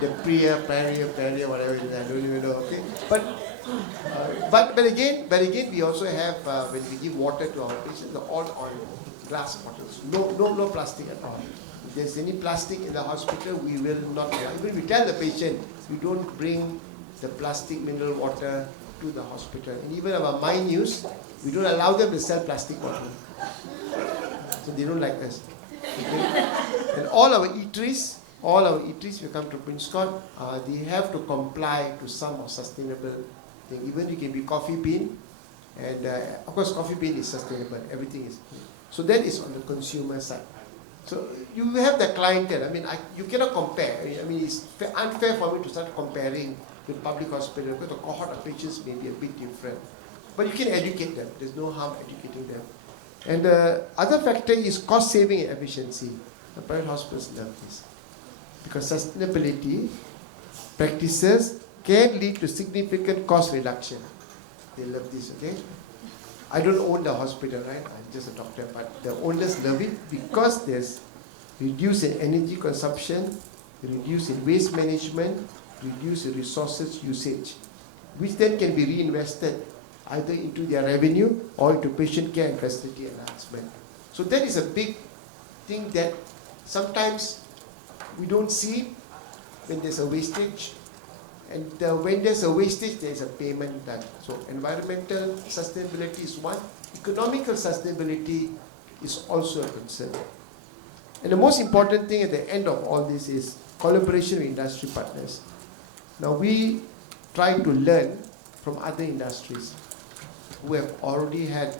the prior, whatever it is, I don't even know, okay? But again, we also have, when we give water to our patients, they're all on glass bottles. No plastic at all. If there's any plastic in the hospital, we will not. Even we tell the patient, we don't bring the plastic mineral water to the hospital. And even our mine use, we don't allow them to sell plastic water. So they don't like us. Okay? And all our eateries, we come to Prince Court, they have to comply to some of sustainable thing. Even you can be coffee bean, and of course coffee bean is sustainable, everything is. So that is on the consumer side. So you have the clientele. I mean, you cannot compare. I mean, it's unfair for me to start comparing with public hospital because the cohort of patients may be a bit different. But you can educate them. There's no harm educating them. And the other factor is cost saving and efficiency. The private hospitals love this. Because sustainability practices can lead to significant cost reduction. They love this, okay? I don't own the hospital, right? I'm just a doctor, but the owners love it because there's reduce in energy consumption, reduce in waste management, reduce in resources usage, which then can be reinvested either into their revenue or into patient care and facility enhancement. So that is a big thing that sometimes we don't see when there's a wastage. And when there's a wastage, there's a payment done. So environmental sustainability is one. Economical sustainability is also a concern. And the most important thing at the end of all this is collaboration with industry partners. Now we try to learn from other industries who have already had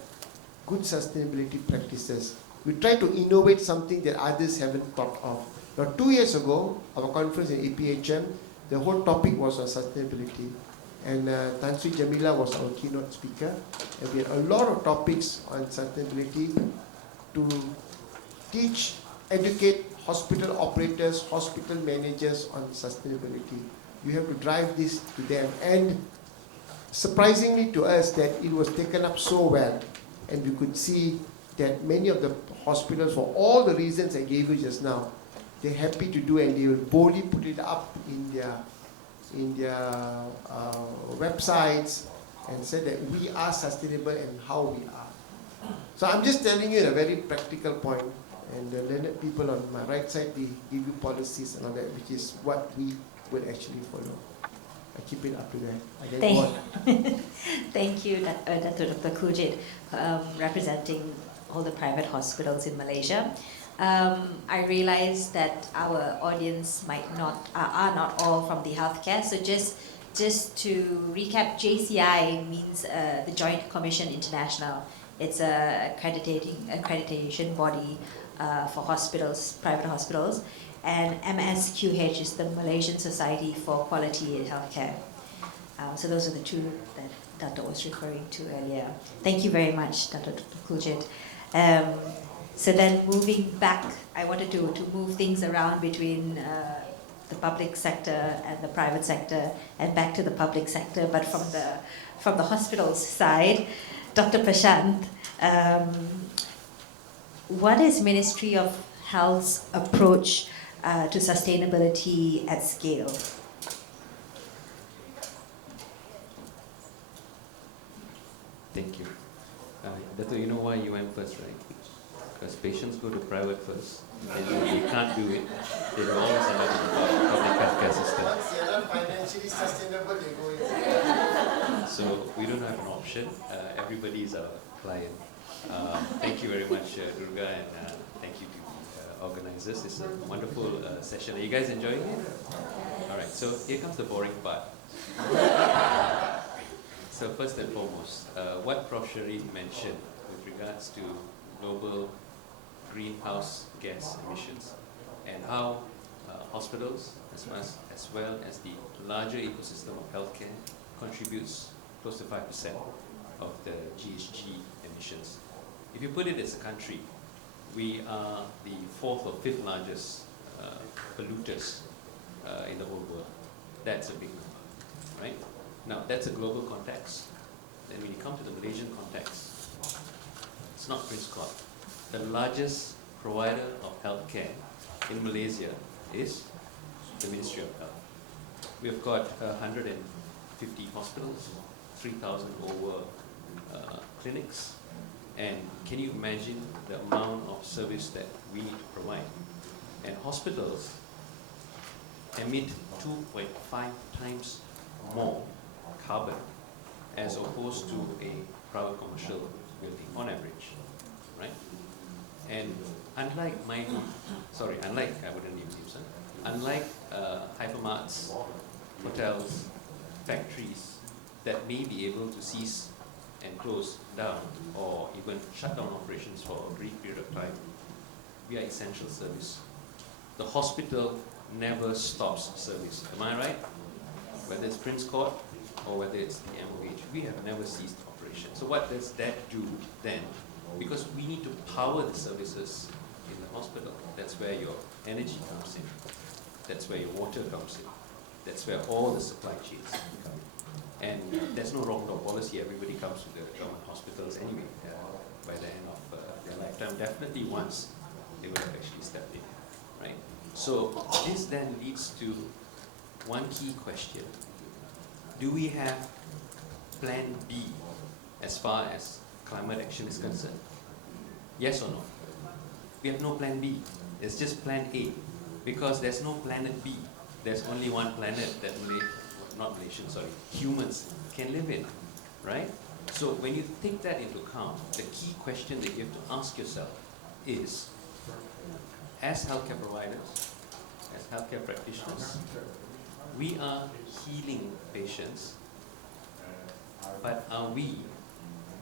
good sustainability practices. We try to innovate something that others haven't thought of. Now 2 years ago, our conference in APHM, the whole topic was on sustainability. And Tan Sri Jamila was our keynote speaker. And we had a lot of topics on sustainability to teach, educate hospital operators, hospital managers on sustainability. You have to drive this to them. And surprisingly to us that it was taken up so well. And we could see that many of the hospitals, for all the reasons I gave you just now, they're happy to do, and they will boldly put it up in their websites and say that we are sustainable and how we are. So I'm just telling you in a very practical point, and the learned people on my right side, they give you policies and all that, which is what we will actually follow. I keep it up to that. I can go on. Thank you, Dr. Kuljit, representing all the private hospitals in Malaysia. I realize that our audience are not all from the healthcare. So just to recap, JCI means the Joint Commission International. It's a accreditation body for hospitals, private hospitals, and MSQH is the Malaysian Society for Quality in Healthcare. So those are the two that Datuk was referring to earlier. Thank you very much, Dr. Kuljit. So then moving back, I wanted to move things around between the public sector and the private sector and back to the public sector, but from the hospital's side. Dr. Prashant, what is Ministry of Health's approach to sustainability at scale? Thank you. Datuk, you know why you went first, right? Because patients go to private first, and when they can't do it, they will always end up in the public healthcare system. Once they are not financially sustainable, they go in. So we don't have an option. Everybody is our client. Thank you very much, Durga, and thank you to the organizers. It's a wonderful session. Are you guys enjoying it? All right, so here comes the boring part. So first and foremost, what Prof. Shireen mentioned with regards to global greenhouse gas emissions and how hospitals, as well as the larger ecosystem of healthcare, contributes close to 5% of the GHG emissions. If you put it as a country, we are the 4th or 5th largest polluters in the whole world. That's a big number, right? Now, that's a global context. Then when you come to the Malaysian context, it's not Prince Court. The largest provider of healthcare in Malaysia is the Ministry of Health. We've got 150 hospitals, 3,000 over clinics, and can you imagine the amount of service that we need to provide? And hospitals emit 2.5 times more carbon as opposed to a private commercial building on average, right? And unlike I wouldn't name names, unlike hypermarts, hotels, factories that may be able to cease and close down or even shut down operations for a brief period of time, we are essential service. The hospital never stops service. Am I right? Whether it's Prince Court or whether it's the MOH, we have never ceased operation. So what does that do then? Because we need to power the services in the hospital. That's where your energy comes in. That's where your water comes in. That's where all the supply chains come in. And there's no wrong door policy. Everybody comes to the government hospitals anyway by the end of their lifetime. Definitely once they will have actually stepped in, right? So this then leads to one key question. Do we have plan B as far as climate action is concerned? Yes or no? We have no plan B. It's just plan A. Because there's no planet B. There's only one planet that humans can live in, right? So when you take that into account, the key question that you have to ask yourself is, as healthcare providers, as healthcare practitioners, we are healing patients, but are we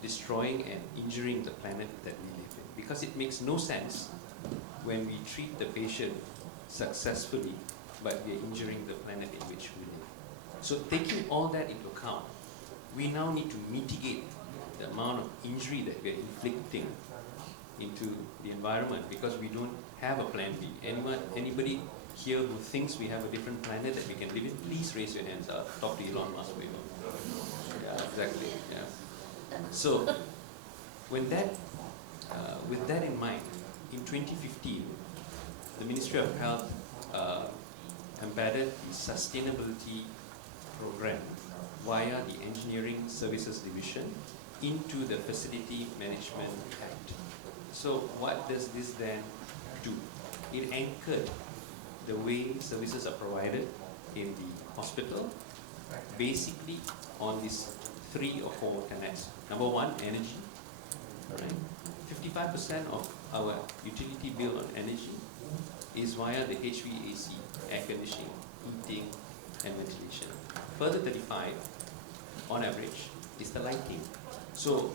destroying and injuring the planet that we live in? Because it makes no sense when we treat the patient successfully, but we are injuring the planet in which we live. So taking all that into account, we now need to mitigate the amount of injury that we are inflicting into the environment because we don't have a plan B. Anybody here who thinks we have a different planet that we can live in, please raise your hands up. Talk to Elon Musk. Yeah, exactly. Yeah. So when that, with that in mind, in 2015, the Ministry of Health embedded the sustainability program via the Engineering Services Division into the Facility Management Act. So what does this then do? It anchored the way services are provided in the hospital, basically on these 3 or 4 tenets. Number one, energy. Right? 55% of our utility bill on energy is via the HVAC, air conditioning, heating, and ventilation. Further 35, on average, is the lighting. So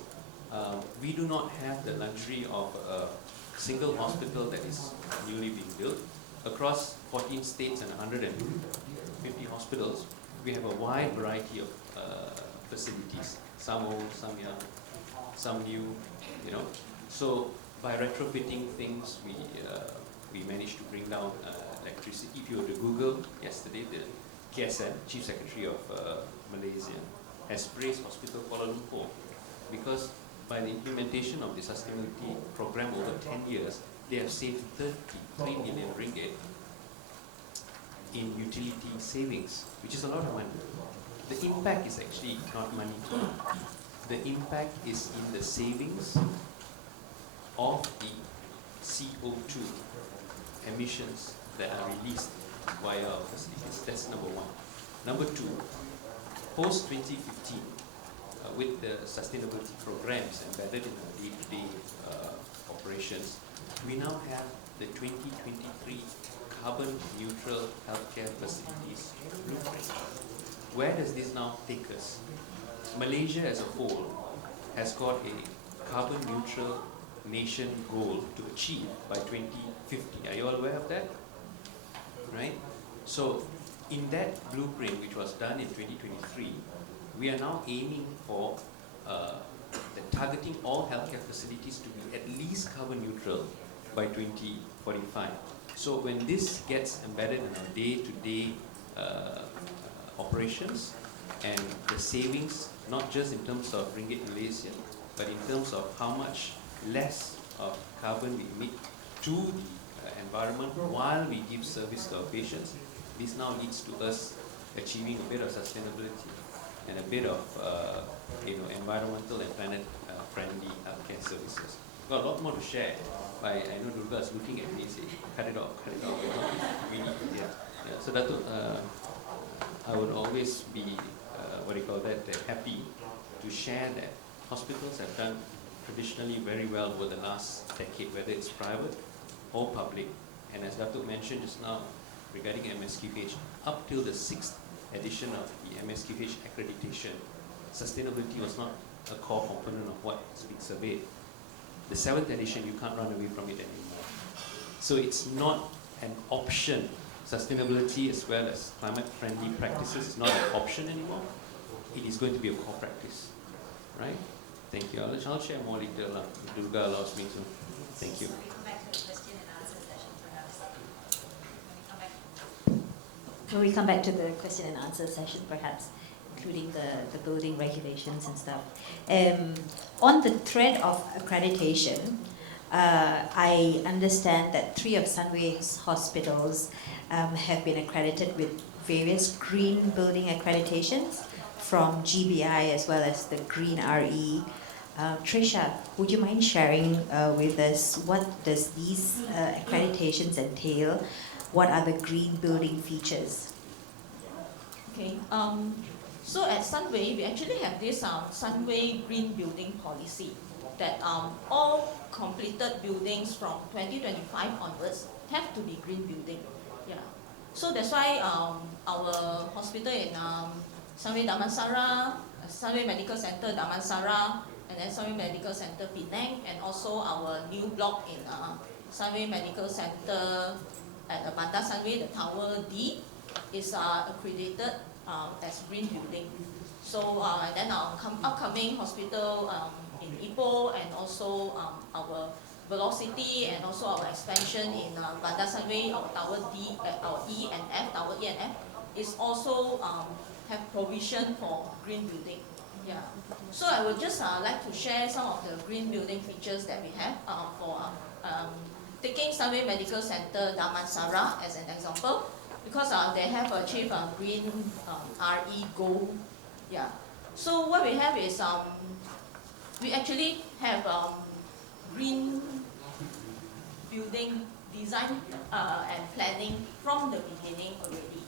we do not have the luxury of a single hospital that is newly being built. Across 14 states and 150 hospitals, we have a wide variety of facilities. Some old, some young, some new, you know. So by retrofitting things, we managed to bring down electricity. If you were to Google yesterday, the KSM, Chief Secretary of Malaysia, has praised Hospital Kuala Lumpur because by the implementation of the sustainability program over 10 years, they have saved 33 million ringgit in utility savings, which is a lot of money. The impact is actually not money. The impact is in the savings of the CO2 emissions that are released via our facilities. That's number one. Number two, post 2015, with the sustainability programs embedded in our day-to-day operations, we now have the 2023 carbon neutral healthcare facilities blueprint. Where does this now take us? Malaysia as a whole has got a carbon neutral nation goal to achieve by 2050. Are you all aware of that? Right? So in that blueprint, which was done in 2023, we are now aiming for targeting all healthcare facilities to be at least carbon neutral by 2045. So when this gets embedded in our day-to-day operations and the savings, not just in terms of ringgit Malaysia, but in terms of how much less of carbon we emit to the environment while we give service to our patients, this now leads to us achieving a bit of sustainability and a bit of environmental and planet-friendly healthcare services. We've got a lot more to share, but I know Durga is looking at me and saying, cut it off. We need to get. So Datuk, I would always be, happy to share that hospitals have done traditionally very well over the last decade, whether it's private or public. And as Datuk mentioned just now, regarding MSQH, up till the 6th edition of the MSQH accreditation, sustainability was not a core component of what is being surveyed. The 7th edition, you can't run away from it anymore. So it's not an option. Sustainability as well as climate-friendly practices is not an option anymore. It is going to be a core practice, right? Thank you. I'll share more later if Durga allows me to. Thank you. Can we come back to the question and answer session, perhaps, including the building regulations and stuff? On the thread of accreditation, I understand that 3 of Sunway's hospitals have been accredited with various green building accreditations from GBI as well as the Green RE. Tracia, would you mind sharing with us what does these accreditations entail? What are the green building features? Okay, so at Sunway, we actually have this Sunway Green Building Policy that all completed buildings from 2025 onwards have to be green building. Yeah. So that's why our hospital in Sunway Damansara, Sunway Medical Center Damansara, and then Sunway Medical Center Penang, and also our new block in Sunway Medical Center at the Bandar Sunway, the Tower D, is accredited as green building. So and then our upcoming hospital in Ipoh, and also our Velocity, and also our expansion in Bandar Sunway, our Tower D, our E and F, Tower E and F, is also have provision for green building. Yeah. So I would just like to share some of the green building features that we have for taking Sunway Medical Center Damansara as an example, because they have achieved a green RE goal. Yeah. So what we have is we actually have green building design and planning from the beginning already.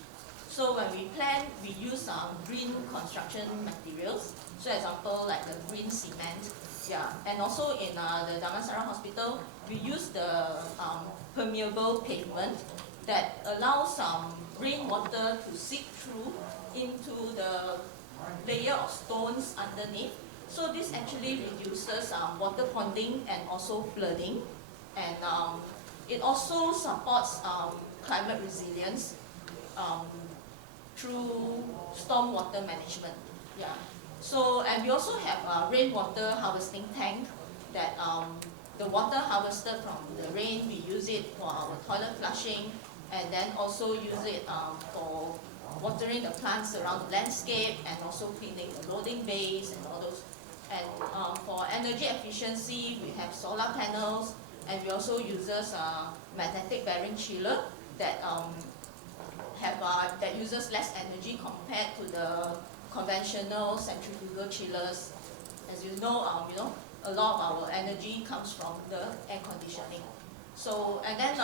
So when we plan, we use green construction materials. So example like the green cement. Yeah, and also in the Damansara Hospital, we use the permeable pavement that allows rainwater to seep through into the layer of stones underneath. So this actually reduces water ponding and also flooding, and it also supports climate resilience through stormwater management. Yeah. So, and we also have a rainwater harvesting tank that the water harvested from the rain, we use it for our toilet flushing, and then also use it for watering the plants around the landscape, and also cleaning the loading bays and all those. And for energy efficiency, we have solar panels, and we also uses magnetic bearing chiller that that uses less energy compared to the conventional centrifugal chillers. As you know, a lot of our energy comes from the air conditioning. So, and then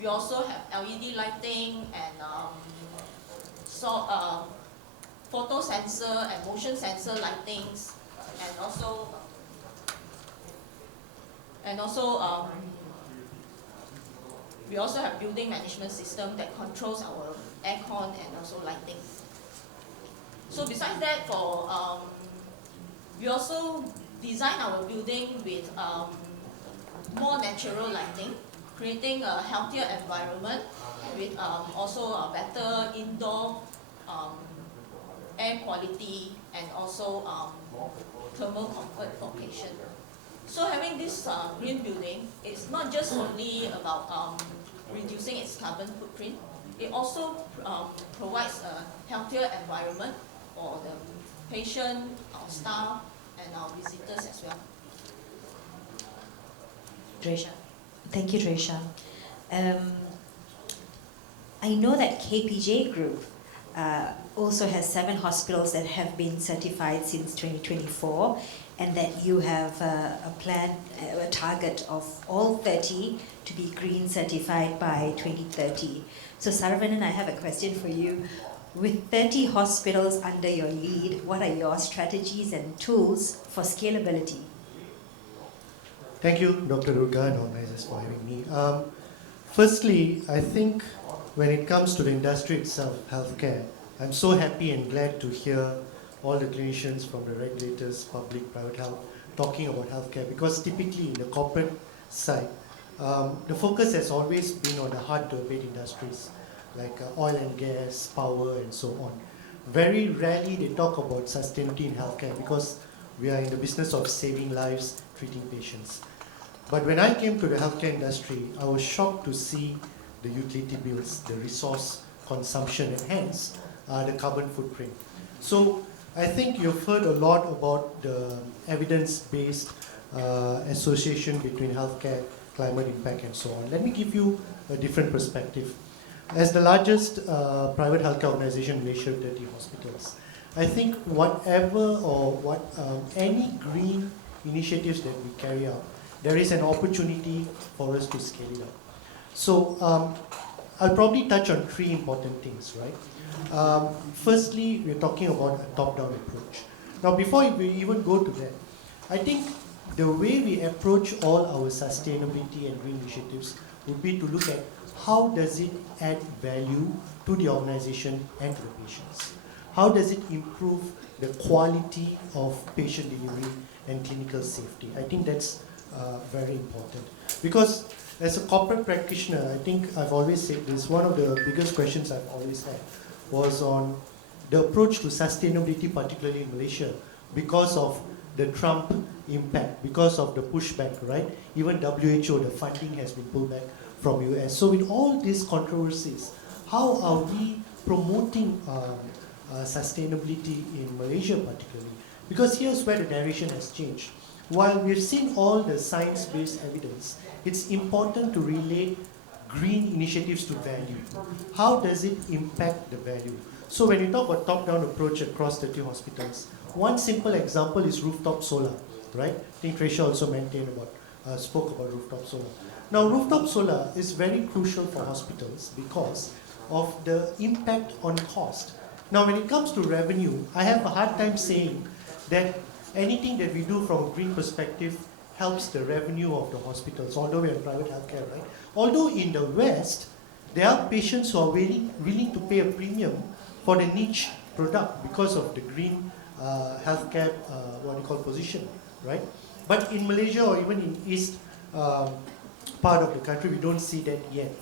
we also have LED lighting and photo sensor and motion sensor lightings, and also we also have building management system that controls our aircon and also lighting. So besides that, we also design our building with more natural lighting, creating a healthier environment with also a better indoor air quality, and also thermal comfort for patients. So having this green building, it's not just only about reducing its carbon footprint, it also provides a healthier environment for the patient, our staff, and our visitors as well. Tracia. Thank you, Tracia. I know that KPJ Group also has 7 hospitals that have been certified since 2024, and that you have a plan, a target of all 30 to be green certified by 2030. So Saravanan, I have a question for you. With 30 hospitals under your lead, what are your strategies and tools for scalability? Thank you, Dr. Durga and organizers for having me. Firstly, I think when it comes to the industry itself, healthcare, I'm so happy and glad to hear all the clinicians from the regulators, public, private health, talking about healthcare, because typically in the corporate side, the focus has always been on the hard-to-abate industries, like oil and gas, power, and so on. Very rarely they talk about sustainability in healthcare because we are in the business of saving lives, treating patients. But when I came to the healthcare industry, I was shocked to see the utility bills, the resource consumption, and hence the carbon footprint. So I think you've heard a lot about the evidence-based association between healthcare, climate impact, and so on. Let me give you a different perspective. As the largest private healthcare organization in Malaysia, 30 hospitals, I think whatever or any green initiatives that we carry out, there is an opportunity for us to scale it up. So I'll probably touch on three important things, right? Firstly, we're talking about a top-down approach. Now, before we even go to that, I think the way we approach all our sustainability and green initiatives would be to look at how does it add value to the organization and to the patients. How does it improve the quality of patient delivery and clinical safety? I think that's very important. Because as a corporate practitioner, I think I've always said this, one of the biggest questions I've always had was on the approach to sustainability, particularly in Malaysia, because of the Trump impact, because of the pushback, right? Even WHO, the funding has been pulled back from US. So with all these controversies, how are we promoting sustainability in Malaysia particularly? Because here's where the narration has changed. While we've seen all the science-based evidence, it's important to relate green initiatives to value. How does it impact the value? So when you talk about top-down approach across 30 hospitals, one simple example is rooftop solar, right? I think Tracia also spoke about rooftop solar. Now, rooftop solar is very crucial for hospitals because of the impact on cost. Now, when it comes to revenue, I have a hard time saying that anything that we do from a green perspective helps the revenue of the hospitals, although we are private healthcare, right? Although in the West, there are patients who are willing to pay a premium for the niche product because of the green healthcare, position, right? But in Malaysia or even in East part of the country, we don't see that yet.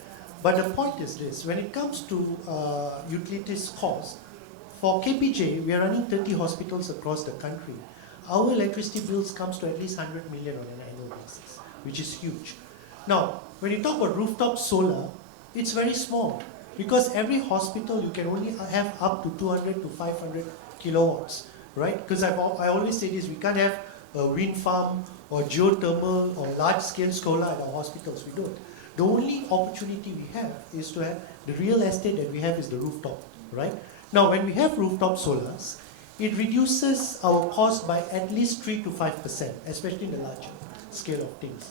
But the point is this, when it comes to utilities cost, for KPJ, we are running 30 hospitals across the country. Our electricity bills comes to at least 100 million on an annual basis, which is huge. Now, when you talk about rooftop solar, it's very small because every hospital you can only have up to 200 to 500 kilowatts, right? Because I always say this, we can't have a wind farm or geothermal or large-scale solar at our hospitals. We don't. The only opportunity we have is to have, the real estate that we have is the rooftop, right? Now, when we have rooftop solars, it reduces our cost by at least 3 to 5%, especially in the larger scale of things.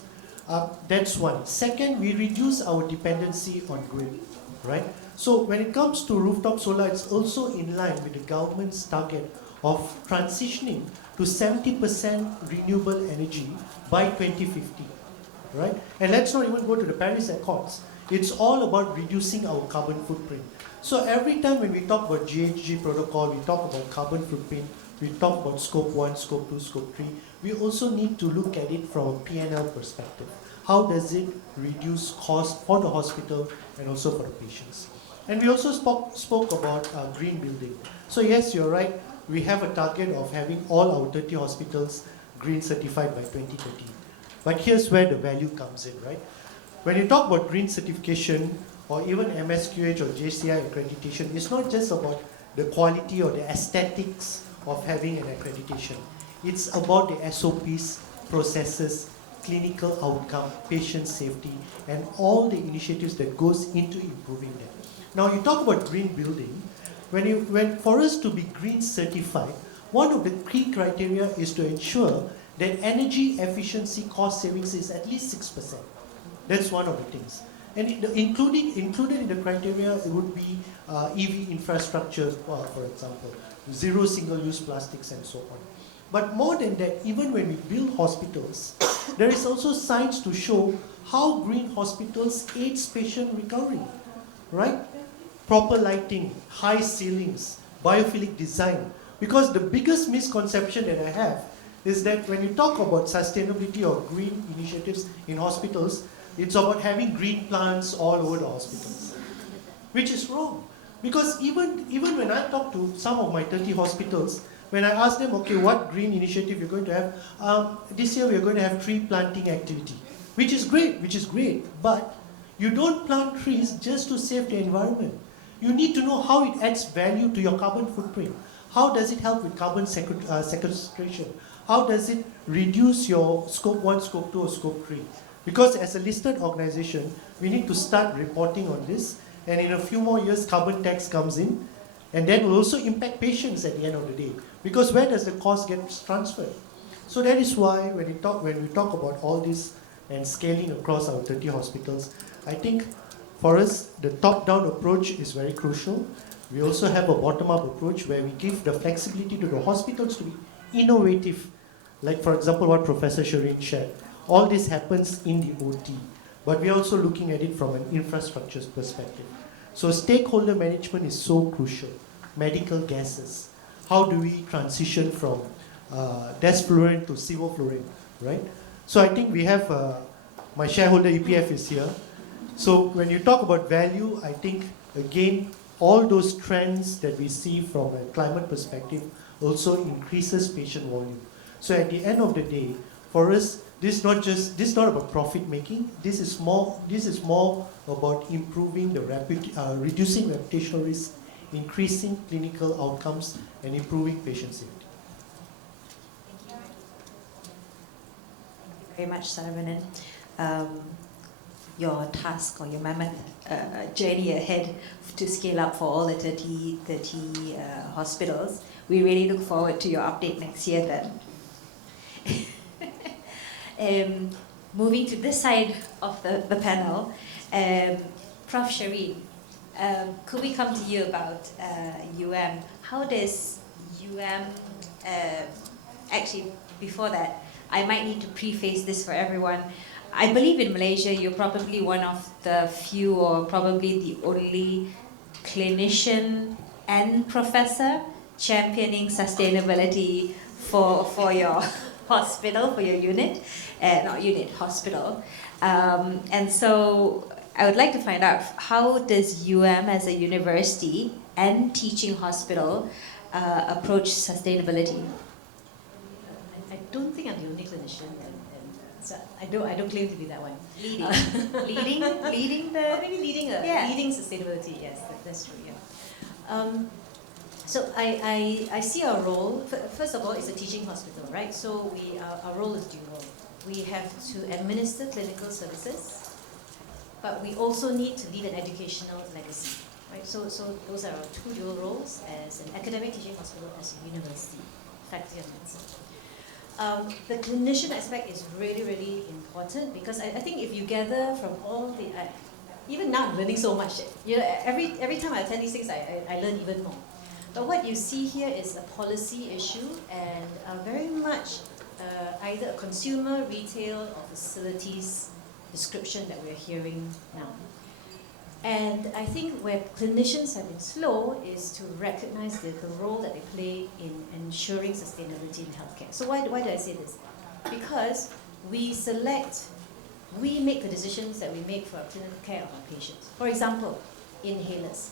That's one. Second, we reduce our dependency on grid, right? So when it comes to rooftop solar, it's also in line with the government's target of transitioning to 70% renewable energy by 2050, right? And let's not even go to the Paris Accords. It's all about reducing our carbon footprint. So every time when we talk about GHG protocol, we talk about carbon footprint, we talk about scope 1, scope 2, scope 3, we also need to look at it from a P&L perspective. How does it reduce cost for the hospital and also for the patients? And we also spoke about green building. So yes, you're right, we have a target of having all our 30 hospitals green certified by 2030. But here's where the value comes in, right? When you talk about green certification, or even MSQH or JCI accreditation, it's not just about the quality or the aesthetics of having an accreditation. It's about the SOPs, processes, clinical outcome, patient safety, and all the initiatives that goes into improving that. Now, you talk about green building. For us to be green certified, one of the key criteria is to ensure that energy efficiency cost savings is at least 6%. That's one of the things. And included in the criteria, it would be EV infrastructure, for example, zero single-use plastics and so on. But more than that, even when we build hospitals, there is also science to show how green hospitals aids patient recovery, right? Proper lighting, high ceilings, biophilic design. Because the biggest misconception that I have is that when you talk about sustainability or green initiatives in hospitals, It's about having green plants all over the hospitals, which is wrong. Because even when I talk to some of my 30 hospitals, when I ask them, okay, what green initiative you're going to have, this year we're going to have tree planting activity, which is great, but you don't plant trees just to save the environment. You need to know how it adds value to your carbon footprint. How does it help with carbon sequestration? How does it reduce your scope 1, scope 2, or scope 3? Because as a listed organization, we need to start reporting on this, and in a few more years, carbon tax comes in, and that will also impact patients at the end of the day. Because where does the cost get transferred? So that is why when we talk about all this and scaling across our 30 hospitals, I think for us, the top-down approach is very crucial. We also have a bottom-up approach where we give the flexibility to the hospitals to be innovative. Like, for example, what Professor Shireen shared. All this happens in the OT, but we're also looking at it from an infrastructure perspective. So stakeholder management is so crucial. Medical gases. How do we transition from desflurane to sevoflurane, right? So I think we have, my shareholder EPF is here. So when you talk about value, I think, again, all those trends that we see from a climate perspective also increases patient volume. So at the end of the day, for us, this is not about profit making. This is more about improving the reducing reputational risk, increasing clinical outcomes, and improving patient safety. Thank you very much, Saravanan. Your task or your mammoth journey ahead to scale up for all the 30 hospitals. We really look forward to your update next year then. Moving to this side of the panel, Prof. Shireen, could we come to you about How does actually before that, I might need to preface this for everyone. I believe in Malaysia, you're probably one of the few or probably the only clinician and professor championing sustainability for your hospital, for your unit, hospital. And so I would like to find out, how does as a university and teaching hospital approach sustainability? I don't think I'm the only clinician. So I don't claim to be that one. Leading the... Maybe leading sustainability, yes, that's true, yeah. So I see our role, first of all, it's a teaching hospital, right? So our role is dual. We have to administer clinical services, but we also need to leave an educational legacy, right? So those are our two dual roles as an academic teaching hospital, as a university, faculty of medicine. The clinician aspect is really, really important because I think if you gather from all the, even now I'm learning so much. You know, every time I attend these things, I learn even more. But what you see here is a policy issue and very much either a consumer, retail, or facilities description that we're hearing now. And I think where clinicians have been slow is to recognize the role that they play in ensuring sustainability in healthcare. So why do I say this? Because we make the decisions that we make for our clinical care of our patients. For example, inhalers.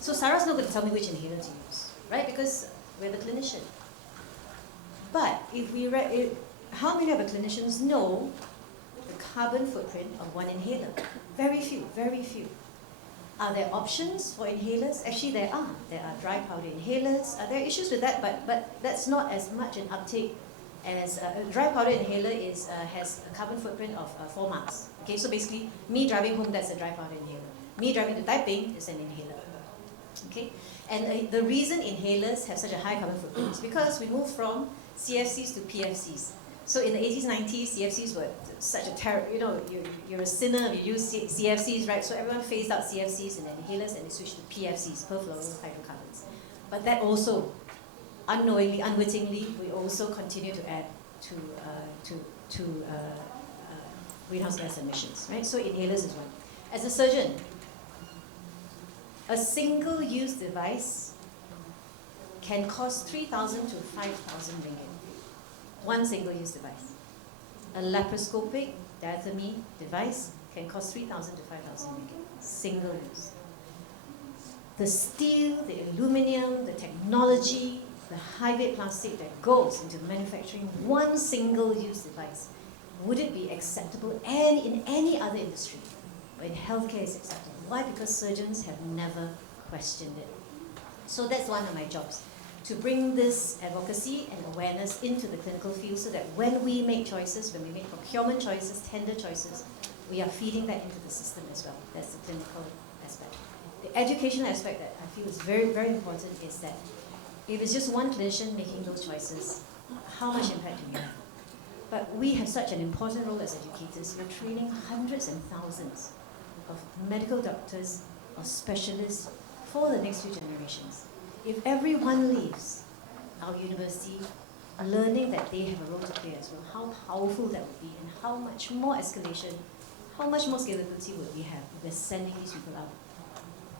So Sarah's not going to tell me which inhaler to use, right? Because we're the clinician. But how many of our clinicians know the carbon footprint of one inhaler? Very few, very few. Are there options for inhalers? Actually, there are. There are dry powder inhalers. There are issues with that, but that's not as much an uptake as a dry powder inhaler has a carbon footprint of 4 marks. Okay, so basically, me driving home, that's a dry powder inhaler. Me driving to Taiping is an inhaler. Okay, and the reason inhalers have such a high carbon footprint is because we moved from CFCs to PFCs. So in the 80s, 90s, CFCs were such a terror. You know, you're a sinner if you use CFCs, right? So everyone phased out CFCs and then inhalers, and they switched to PFCs, perfluorohydrocarbons. But that also, unknowingly, unwittingly, we also continue to add to greenhouse gas emissions, right? So inhalers is one. As a surgeon, a single-use device can cost 3,000 to 5,000 ringgit. One single-use device. A laparoscopic diathermy device can cost 3,000 to 5,000 ringgit, single use. The steel, the aluminium, the technology, the high-grade plastic that goes into manufacturing one single-use device, would it be acceptable and in any other industry? But in healthcare it's acceptable. Why? Because surgeons have never questioned it. So that's one of my jobs, to bring this advocacy and awareness into the clinical field so that when we make choices, when we make procurement choices, tender choices, we are feeding that into the system as well. That's the clinical aspect. The educational aspect that I feel is very, very important is that if it's just one clinician making those choices, how much impact do we have? But we have such an important role as educators. We're training hundreds and thousands of medical doctors or specialists for the next few generations. If everyone leaves our university learning that they have a role to play as well, how powerful that would be and how much more escalation, how much more scalability would we have if we're sending these people out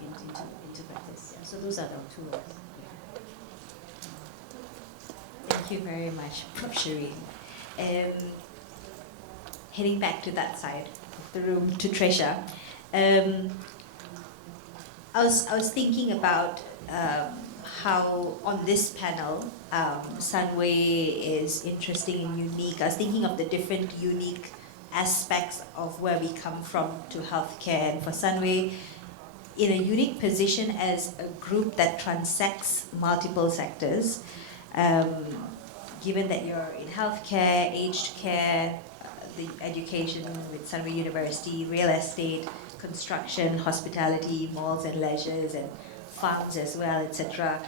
into practice. Yeah. So those are the two roles. Thank you very much, Prof. Shireen. Heading back to that side of the room, to Tracia. I was thinking about how on this panel, Sunway is interesting and unique. I was thinking of the different unique aspects of where we come from to healthcare, and for Sunway, in a unique position as a group that transects multiple sectors. Given that you're in healthcare, aged care, the education with Sunway University, real estate, construction, hospitality, malls and leisures, and farms as well, etc.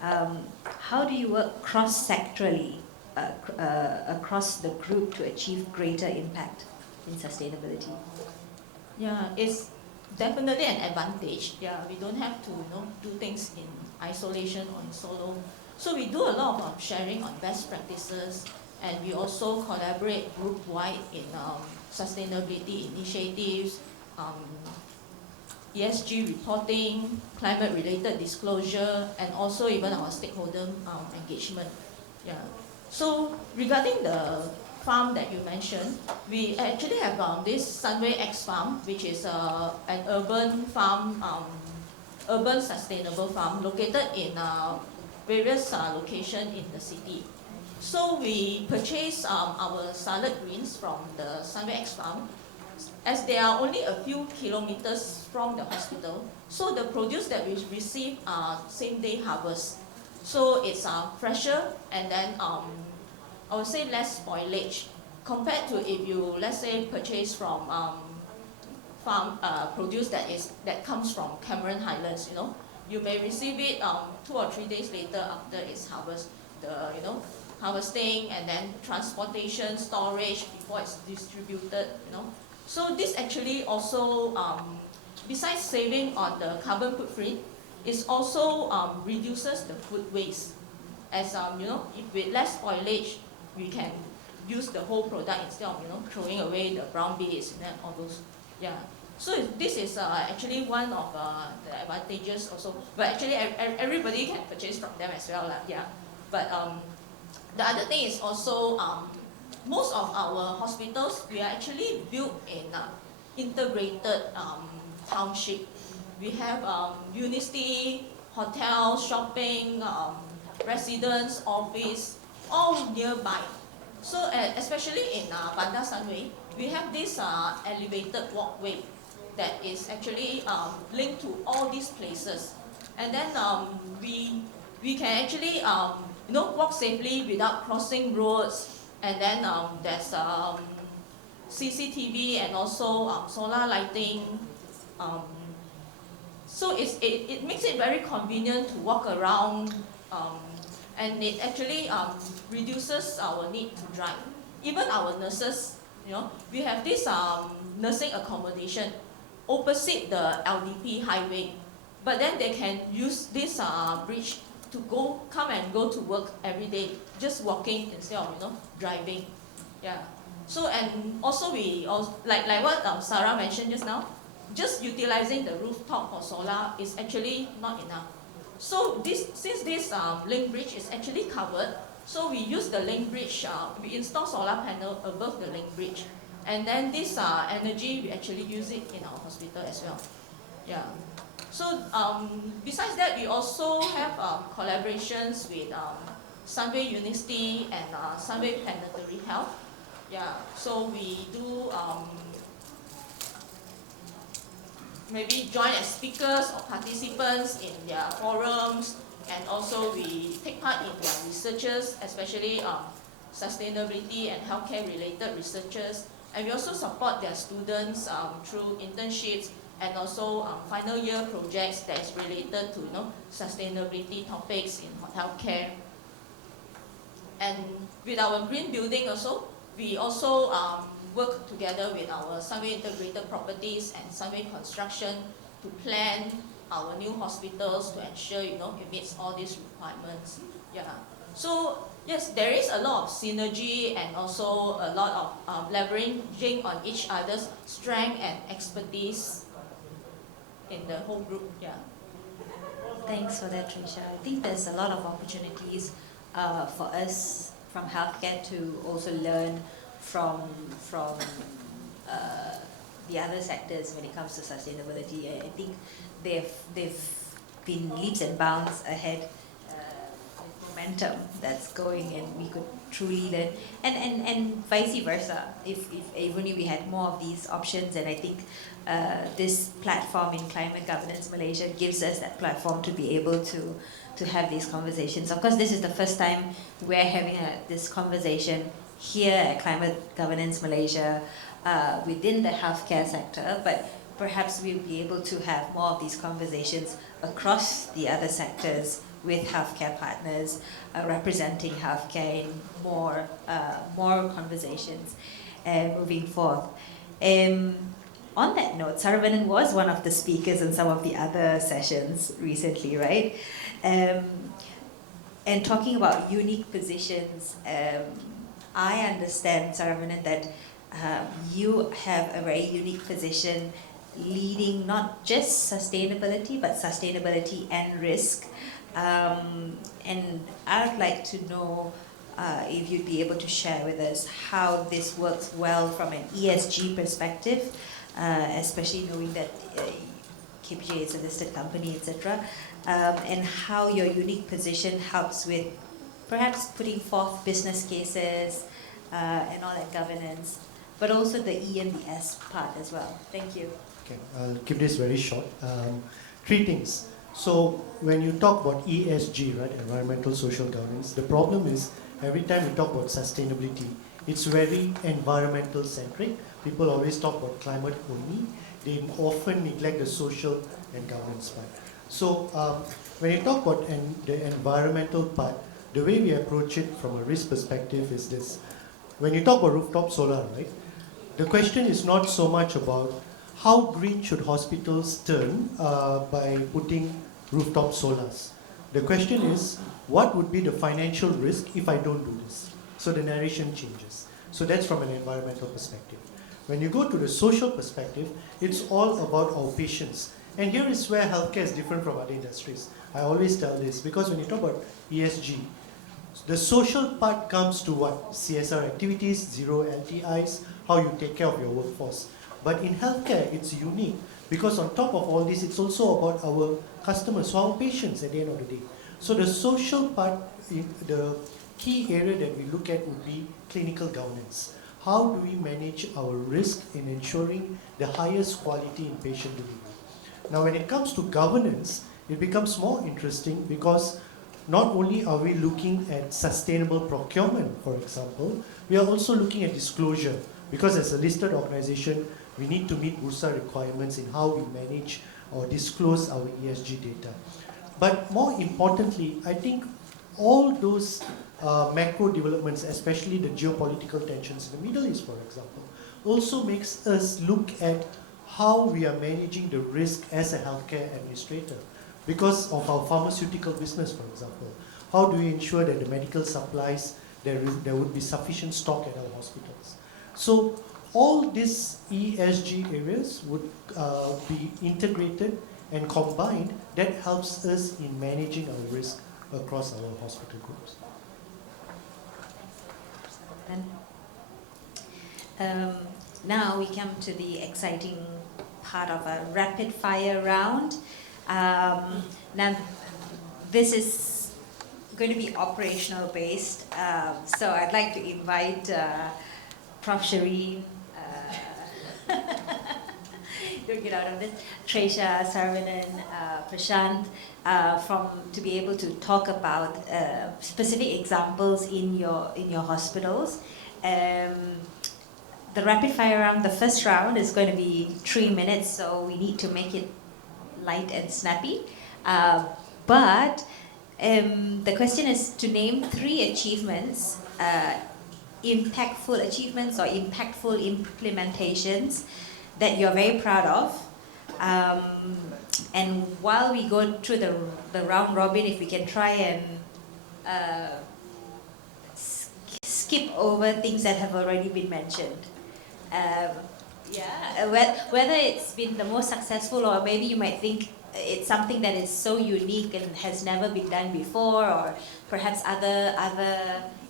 How do you work cross-sectorally across the group to achieve greater impact in sustainability? Yeah, it's definitely an advantage. Yeah, we don't have to do things in isolation or in solo. So we do a lot of sharing on best practices, and we also collaborate group-wide in sustainability initiatives, ESG reporting, climate-related disclosure, and also even our stakeholder engagement. Yeah. So regarding the farm that you mentioned, we actually have this Sunway X farm, which is an urban farm, urban sustainable farm located in various locations in the city. So we purchase our salad greens from the Sunway X farm, as they are only a few kilometers from the hospital. So the produce that we receive are same-day harvest. So it's fresher, and then I would say less spoilage compared to if you, let's say, purchase from farm produce that comes from Cameron Highlands. You may receive it 2 or 3 days later after it's harvesting, and then transportation, storage before it's distributed. So this actually also, besides saving on the carbon footprint, it also reduces the food waste. As if with less spoilage, we can use the whole product instead of throwing away the brown bits and all those. Yeah. So this is actually one of the advantages also. But actually, everybody can purchase from them as well. Yeah. But the other thing is also most of our hospitals, we are actually built in integrated township. We have Universiti, hotel, shopping, residence, office, all nearby. So especially in Bandar Sunway, we have this elevated walkway that is actually linked to all these places. And then we can actually walk safely without crossing roads. And then there's CCTV and also solar lighting. So it makes it very convenient to walk around, and it actually reduces our need to drive. Even our nurses, we have this nursing accommodation opposite the LDP highway, but then they can use this bridge to come and go to work every day, just walking instead of driving. Yeah. So and also like what Sarah mentioned just now, just utilizing the rooftop for solar is actually not enough. So since this link bridge is actually covered, So we use the link bridge, we install solar panel above the link bridge. And then this energy, we actually use it in our hospital as well. Yeah. So besides that, we also have collaborations with Sunway Universiti and Sunway Planetary Health. Yeah. So we do maybe join as speakers or participants in their forums, and also we take part in their researches, especially sustainability and healthcare related researches. And we also support their students through internships and also final year projects that is related to sustainability topics in healthcare. And with our green building also, we also work together with our Sunway Integrated Properties and Sunway Construction to plan our new hospitals to ensure it meets all these requirements. Yeah. So yes, there is a lot of synergy and also a lot of leveraging on each other's strength and expertise in the whole group. Yeah. Thanks for that, Tracia. I think there's a lot of opportunities for us from healthcare to also learn from the other sectors when it comes to sustainability. I think they've been leaps and bounds ahead with momentum that's going, and we could truly learn, and vice versa. If only we had more of these options, and I think this platform in Climate Governance Malaysia gives us that platform to be able to have these conversations. Of course, this is the first time we're having this conversation here at Climate Governance Malaysia within the healthcare sector, but perhaps we'll be able to have more of these conversations across the other sectors with healthcare partners, representing healthcare in more conversations moving forth. On that note, Saravanan was one of the speakers in some of the other sessions recently, right? And talking about unique positions, I understand, Saravanan, that you have a very unique position leading not just sustainability, but sustainability and risk. And I would like to know if you'd be able to share with us how this works well from an ESG perspective, especially knowing that KPJ is a listed company, etc., and how your unique position helps with perhaps putting forth business cases and all that governance, but also the E and the S part as well. Thank you. Okay, I'll keep this very short. Three things. So when you talk about ESG, right, environmental social governance, the problem is every time we talk about sustainability, it's very environmental centric. People always talk about climate only. They often neglect the social and governance part. So when you talk about the environmental part, the way we approach it from a risk perspective is this. When you talk about rooftop solar, right, the question is not so much about how green should hospitals turn by putting rooftop solars. The question is, what would be the financial risk if I don't do this? So the narration changes. So that's from an environmental perspective. When you go to the social perspective, it's all about our patients. And here is where healthcare is different from other industries. I always tell this, because when you talk about ESG, the social part comes to what? CSR activities, zero LTIs, how you take care of your workforce. But in healthcare, it's unique, because on top of all this, it's also about our customers, so our patients at the end of the day. So the social part, the key area that we look at would be clinical governance. How do we manage our risk in ensuring the highest quality in patient delivery? Now, when it comes to governance, it becomes more interesting, because not only are we looking at sustainable procurement, for example, we are also looking at disclosure, because as a listed organization, we need to meet Bursa requirements in how we manage or disclose our ESG data. But more importantly, I think all those macro developments, especially the geopolitical tensions in the Middle East, for example, also makes us look at how we are managing the risk as a healthcare administrator. Because of our pharmaceutical business, for example, how do we ensure that the medical supplies, there would be sufficient stock at our hospitals? So all these ESG areas would be integrated and combined. That helps us in managing our risk across our hospital groups. Now we come to the exciting part of a rapid fire round. Now this is going to be operational based, so I'd like to invite Prof. Shireen, don't get out of this, Tracia, Saravanan, Prashant, to be able to talk about specific examples in your hospitals. The rapid fire round, the first round is going to be 3 minutes, so we need to make it light and snappy. But the question is to name 3 achievements, impactful achievements or impactful implementations that you're very proud of. And while we go through the round robin, if we can try and skip over things that have already been mentioned. Whether it's been the most successful, or maybe you might think it's something that is so unique and has never been done before, or perhaps other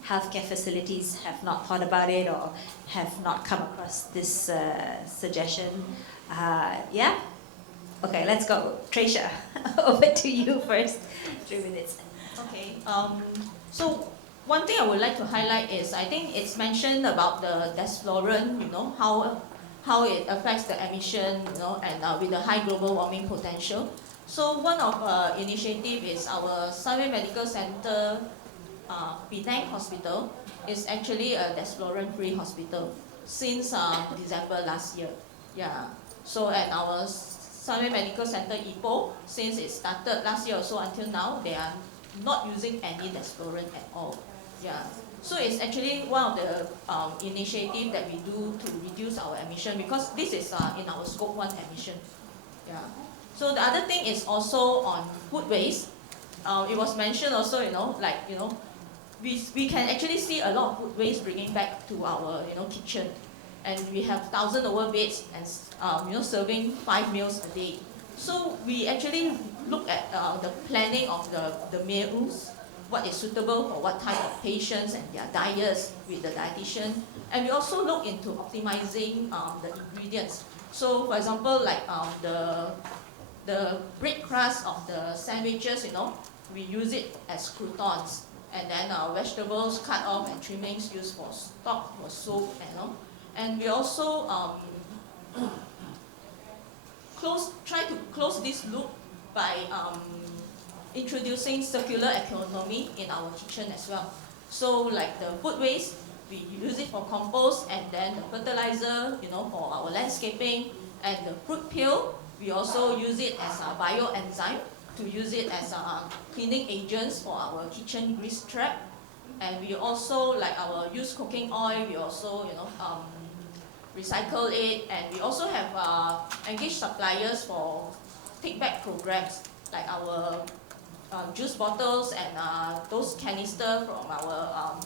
healthcare facilities have not thought about it or have not come across this suggestion. Okay, let's go. Tracia, over to you first. 3 minutes. Okay. So one thing I would like to highlight is, I think it's mentioned about the desflurane, how it affects the emission, and with the high global warming potential. So one of initiative is our Sunway Medical Center, Penang Hospital is actually a desflurane-free hospital since December last year. Yeah. So at our Sunway Medical Center Ipoh, since it started last year or so until now, they are not using any desflurane at all. Yeah. So it's actually one of the initiatives that we do to reduce our emission, because this is in our scope 1 emission. Yeah. So the other thing is also on food waste. It was mentioned also, we can actually see a lot of food waste bringing back to our kitchen, and we have 1,000 over beds and serving 5 meals a day. So we actually look at the planning of the meals, what is suitable for what type of patients and their diets with the dietitian, and we also look into optimizing the ingredients. So for example, like the bread crust of the sandwiches, we use it as croutons, and then vegetables cut off and trimmings used for stock or soup, and we also try to close this loop by introducing circular economy in our kitchen as well. So like the food waste, we use it for compost, and then the fertilizer, for our landscaping, and the fruit peel, we also use it as a bioenzyme to use it as cleaning agents for our kitchen grease trap. And we also, like our used cooking oil, we also recycle it, and we also have engaged suppliers for take-back programs, like our juice bottles and those canister from our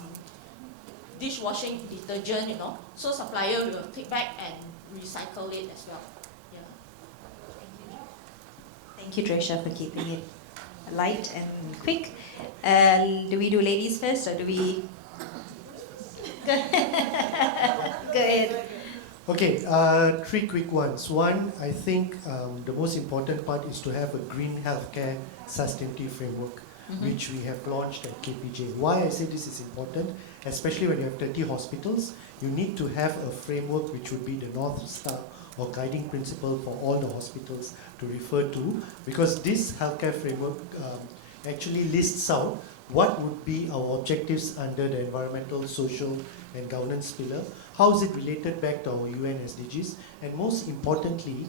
dishwashing detergent, So supplier will take back and recycle it as well. Yeah. Thank you, Tracia, for keeping it light and quick. Do we do ladies first, or do we? Go ahead. Okay, 3 quick ones. One, I think the most important part is to have a green healthcare sustainability framework, which we have launched at KPJ. Why I say this is important, especially when you have 30 hospitals, you need to have a framework which would be the North Star or guiding principle for all the hospitals to refer to, because this healthcare framework actually lists out what would be our objectives under the environmental, social and governance pillar, how is it related back to our UN SDGs, and most importantly,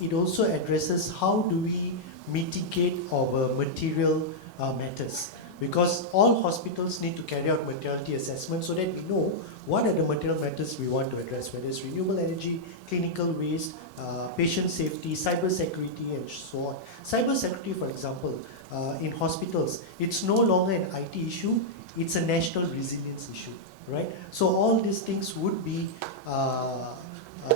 it also addresses how do we mitigate our material matters, because all hospitals need to carry out materiality assessment so that we know what are the material matters we want to address, whether it's renewable energy, clinical waste, patient safety, cyber security and so on. Cyber security, for example, in hospitals, it's no longer an IT issue, it's a national resilience issue, right? So all these things would be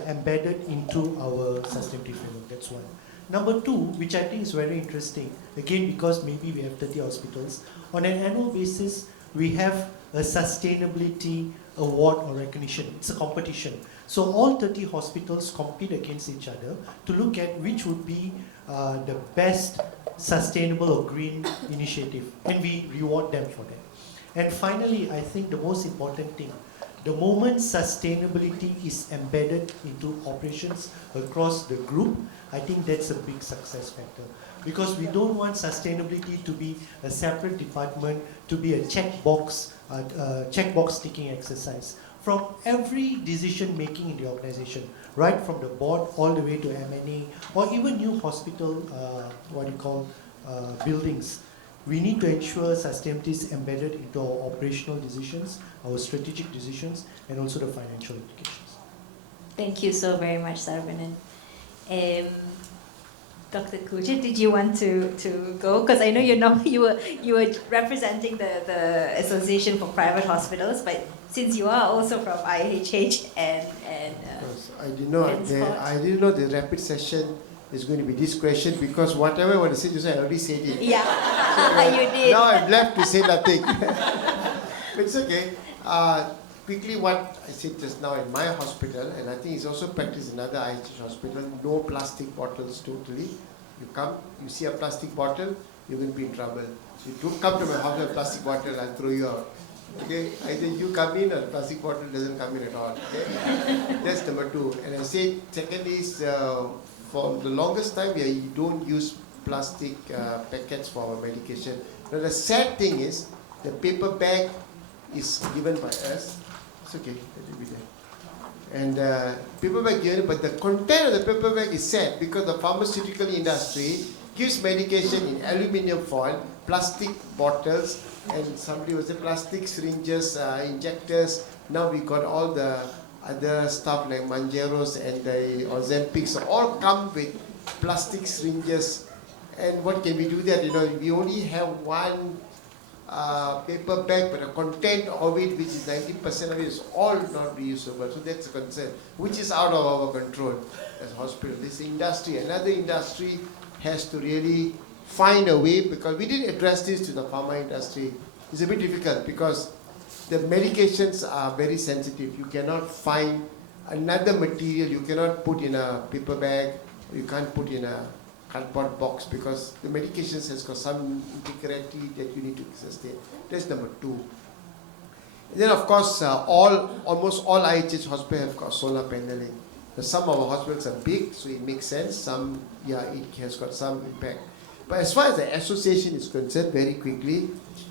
embedded into our sustainability framework, that's one. Number 2, which I think is very interesting, again because maybe we have 30 hospitals, on an annual basis we have a sustainability award or recognition. It's a competition. So all 30 hospitals compete against each other to look at which would be the best sustainable or green initiative, and we reward them for that. And finally, I think the most important thing, the moment sustainability is embedded into operations across the group, I think that's a big success factor. Because we don't want sustainability to be a separate department, to be a checkbox ticking exercise. From every decision making in the organization, right from the board all the way to M&A, or even new hospital, buildings, we need to ensure sustainability is embedded into our operational decisions, our strategic decisions, and also the financial implications. Thank you so very much, Saravanan. Dr. Kuljit, did you want to go? Because I know you were representing the Association for Private Hospitals, but since you are also from IHH and I didn't know the rapid session is going to be this question, because whatever I want to say, I already said it. Yeah, so, you did. Now I'm left to say nothing. But it's okay. Quickly, what I said just now in my hospital, and I think it's also practiced in other IHH hospital, no plastic bottles totally. You come, you see a plastic bottle, you're going to be in trouble. So you don't come to my hospital with a plastic bottle, I'll throw you out. Okay, either you come in or the plastic bottle doesn't come in at all. Okay? That's number two. And I said, second is, for the longest time, you don't use plastic packets for our medication. Now the sad thing is, the paper bag is given by us. It's okay, let it be there. And paper bag given, but the content of the paper bag is sad because the pharmaceutical industry gives medication in aluminium foil, plastic bottles, and somebody was the plastic syringes, injectors. Now we got all the other stuff like Manjeros and the Ozempics, all come with plastic syringes. And what can we do that? We only have one paper bag, but the content of it, which is 90% of it, is all not reusable. So that's a concern, which is out of our control as hospital. This industry, another industry, has to really find a way, because we didn't address this to the pharma industry. It's a bit difficult because the medications are very sensitive. You cannot find another material. You cannot put in a paper bag. You can't put in a cardboard box because the medications has got some integrity that you need to sustain. That's number two. And then of course, almost all IHH hospitals have got solar paneling. Some of our hospitals are big, so it makes sense. Some, it has got some impact. But as far as the association is concerned, very quickly,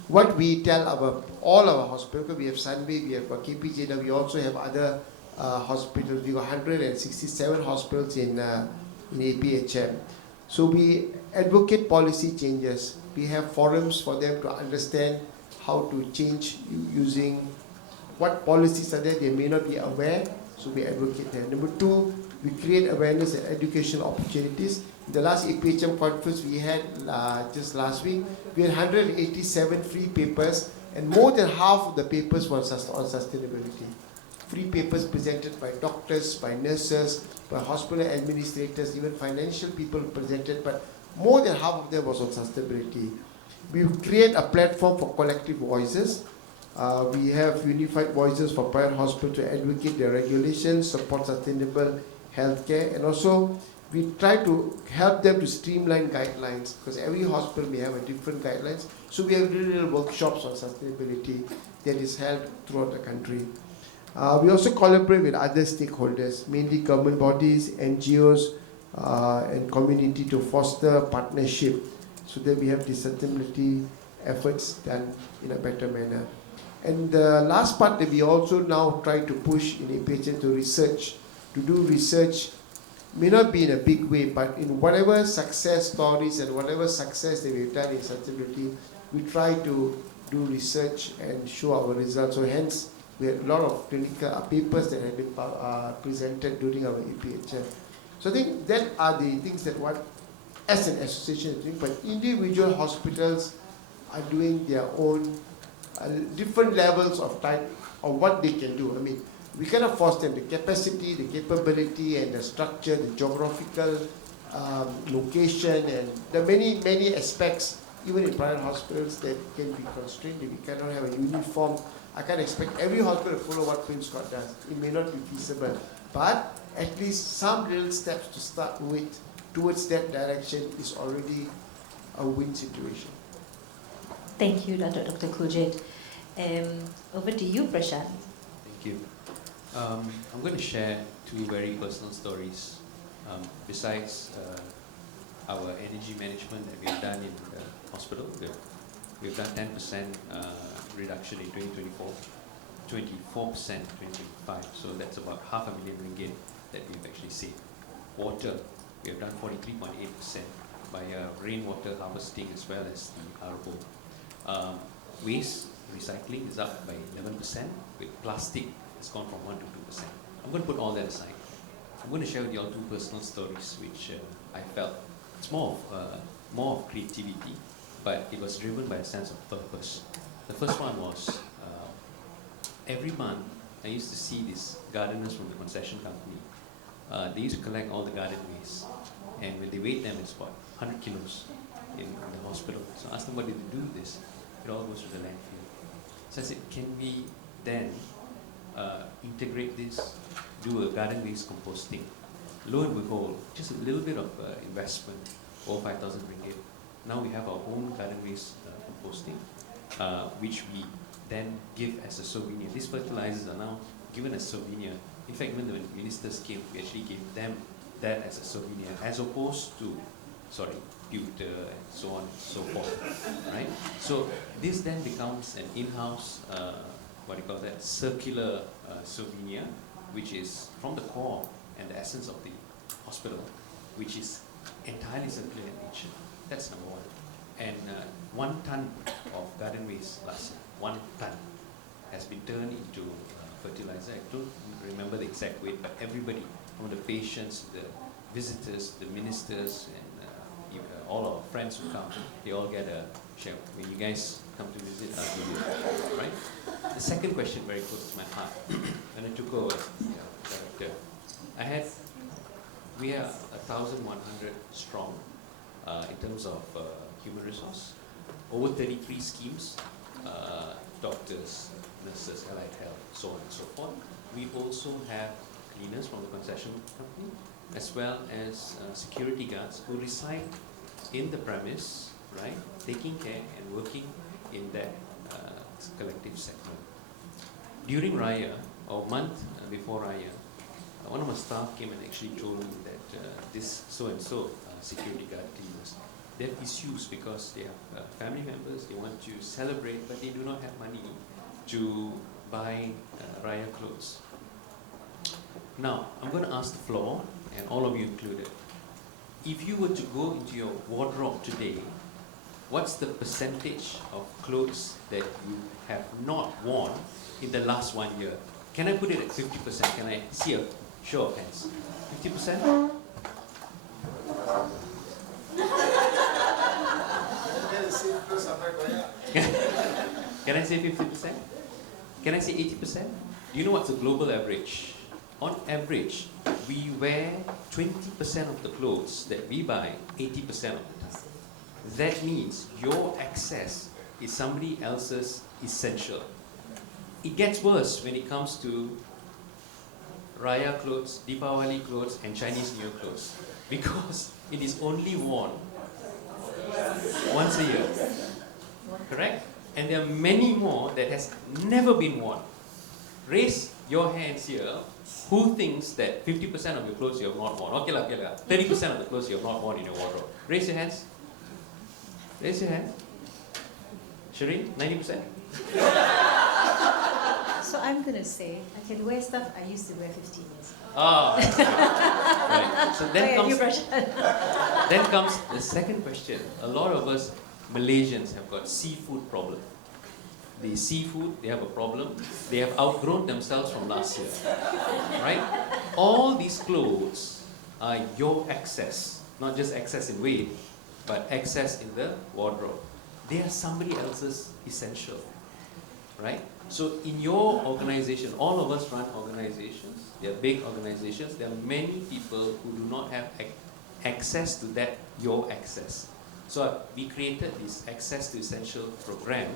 what we tell all our hospitals, we have Sunway, we have KPJ, we also have other hospitals. We have 167 hospitals in APHM. So we advocate policy changes. We have forums for them to understand how to change using what policies are there. They may not be aware, so we advocate them. Number two, we create awareness and educational opportunities. In the last APHM conference we had just last week, we had 187 free papers, and more than half of the papers were on sustainability. Free papers presented by doctors, by nurses, by hospital administrators, even financial people presented, but more than half of them was on sustainability. We create a platform for collective voices. We have unified voices for private hospitals to advocate their regulations, support sustainable healthcare, and also we try to help them to streamline guidelines, because every hospital may have a different guidelines. So we have little workshops on sustainability that is held throughout the country. We also collaborate with other stakeholders, mainly government bodies, NGOs, and community to foster partnership so that we have the sustainability efforts done in a better manner. And the last part that we also now try to push in APHM to do research, may not be in a big way, but in whatever success stories and whatever success that we've done in sustainability, we try to do research and show our results. So hence, we had a lot of clinical papers that have been presented during our APHM. So I think that are the things that what, as an association, is doing, but individual hospitals are doing their own different levels of type of what they can do. I mean, we cannot force them. The capacity, the capability, and the structure, the geographical location, and the many aspects, even in private hospitals, that can be constrained. We cannot have a uniform I can't expect every hospital to follow what Queen Scott does. It may not be feasible, but at least some little steps to start with towards that direction is already a win situation. Thank you, Dr. Kuljit. Over to you, Prashant. Thank you. I'm going to share two very personal stories. Besides our energy management that we've done in the hospital, we've done 10% reduction in 2024, 24% in 2025. So that's about R500,000 ringgit that we've actually saved. Water, we have done 43.8% by rainwater harvesting as well as the RO. Waste recycling is up by 11%. With plastic, it's gone from 1 to 2%. I'm going to put all that aside. I'm going to share with you all two personal stories which I felt it's more of creativity, but it was driven by a sense of purpose. The first one was every month I used to see these gardeners from the concession company. They used to collect all the garden waste, and when they weighed them, it's about 100 kilos in the hospital. So I asked them, what did they do with this? It all goes to the landfill. So I said, can we then integrate this, do a garden waste composting? Lo and behold, just a little bit of investment, over 5,000 ringgit. Now we have our own garden waste composting, which we then give as a souvenir. These fertilizers are now given as souvenir. In fact, when the ministers came, we actually gave them that as a souvenir, as opposed to, pewter and so on and so forth, right? So this then becomes an in-house, circular souvenir, which is from the core and the essence of the hospital, which is entirely circular in nature. That's number one. And 1 ton of garden waste last year, 1 ton, has been turned into fertilizer. I don't remember the exact weight, but everybody, from the patients, the visitors, the ministers, and all our friends who come, they all get a share. When you guys come to visit, I'll give you, right? The second question, very close to my heart. When I took over director, we are 1,100 strong in terms of human resource. Over 33 schemes, doctors, nurses, allied health, so on and so forth. We also have cleaners from the concession company, as well as security guards who reside in the premise, right, taking care and working in that collective segment. During Raya, or a month before Raya, one of my staff came and actually told me that this so-and-so security guard cleaners, they have issues because they have family members, they want to celebrate, but they do not have money to buy Raya clothes. Now, I'm going to ask the floor, and all of you included, if you were to go into your wardrobe today, what's the percentage of clothes that you have not worn in the last 1 year? Can I put it at 50%? Can I see a show of hands? 50%? Can I say 50%? Can I say 80%? Do you know what's the global average? On average, we wear 20% of the clothes that we buy 80% of the time. That means your excess is somebody else's essential. It gets worse when it comes to Raya clothes, Deepawali clothes, and Chinese New Year clothes, because it is only worn once a year. Correct? And there are many more that has never been worn. Raise your hands here. Who thinks that 50% of your clothes you have not worn? Okay, 30% of the clothes you have not worn in your wardrobe. Raise your hands. Raise your hand. Shireen, 90%? So I'm going to say, I can wear stuff I used to wear 15 years ago. Ah, right. So then comes the second question. A lot of us Malaysians have got seafood problem. The seafood, they have a problem. They have outgrown themselves from last year, right? All these clothes are your excess, not just excess in weight, but excess in the wardrobe. They are somebody else's essential, right? So in your organization, all of us run organizations. They are big organizations. There are many people who do not have access to that, your access. So we created this Access to Essential program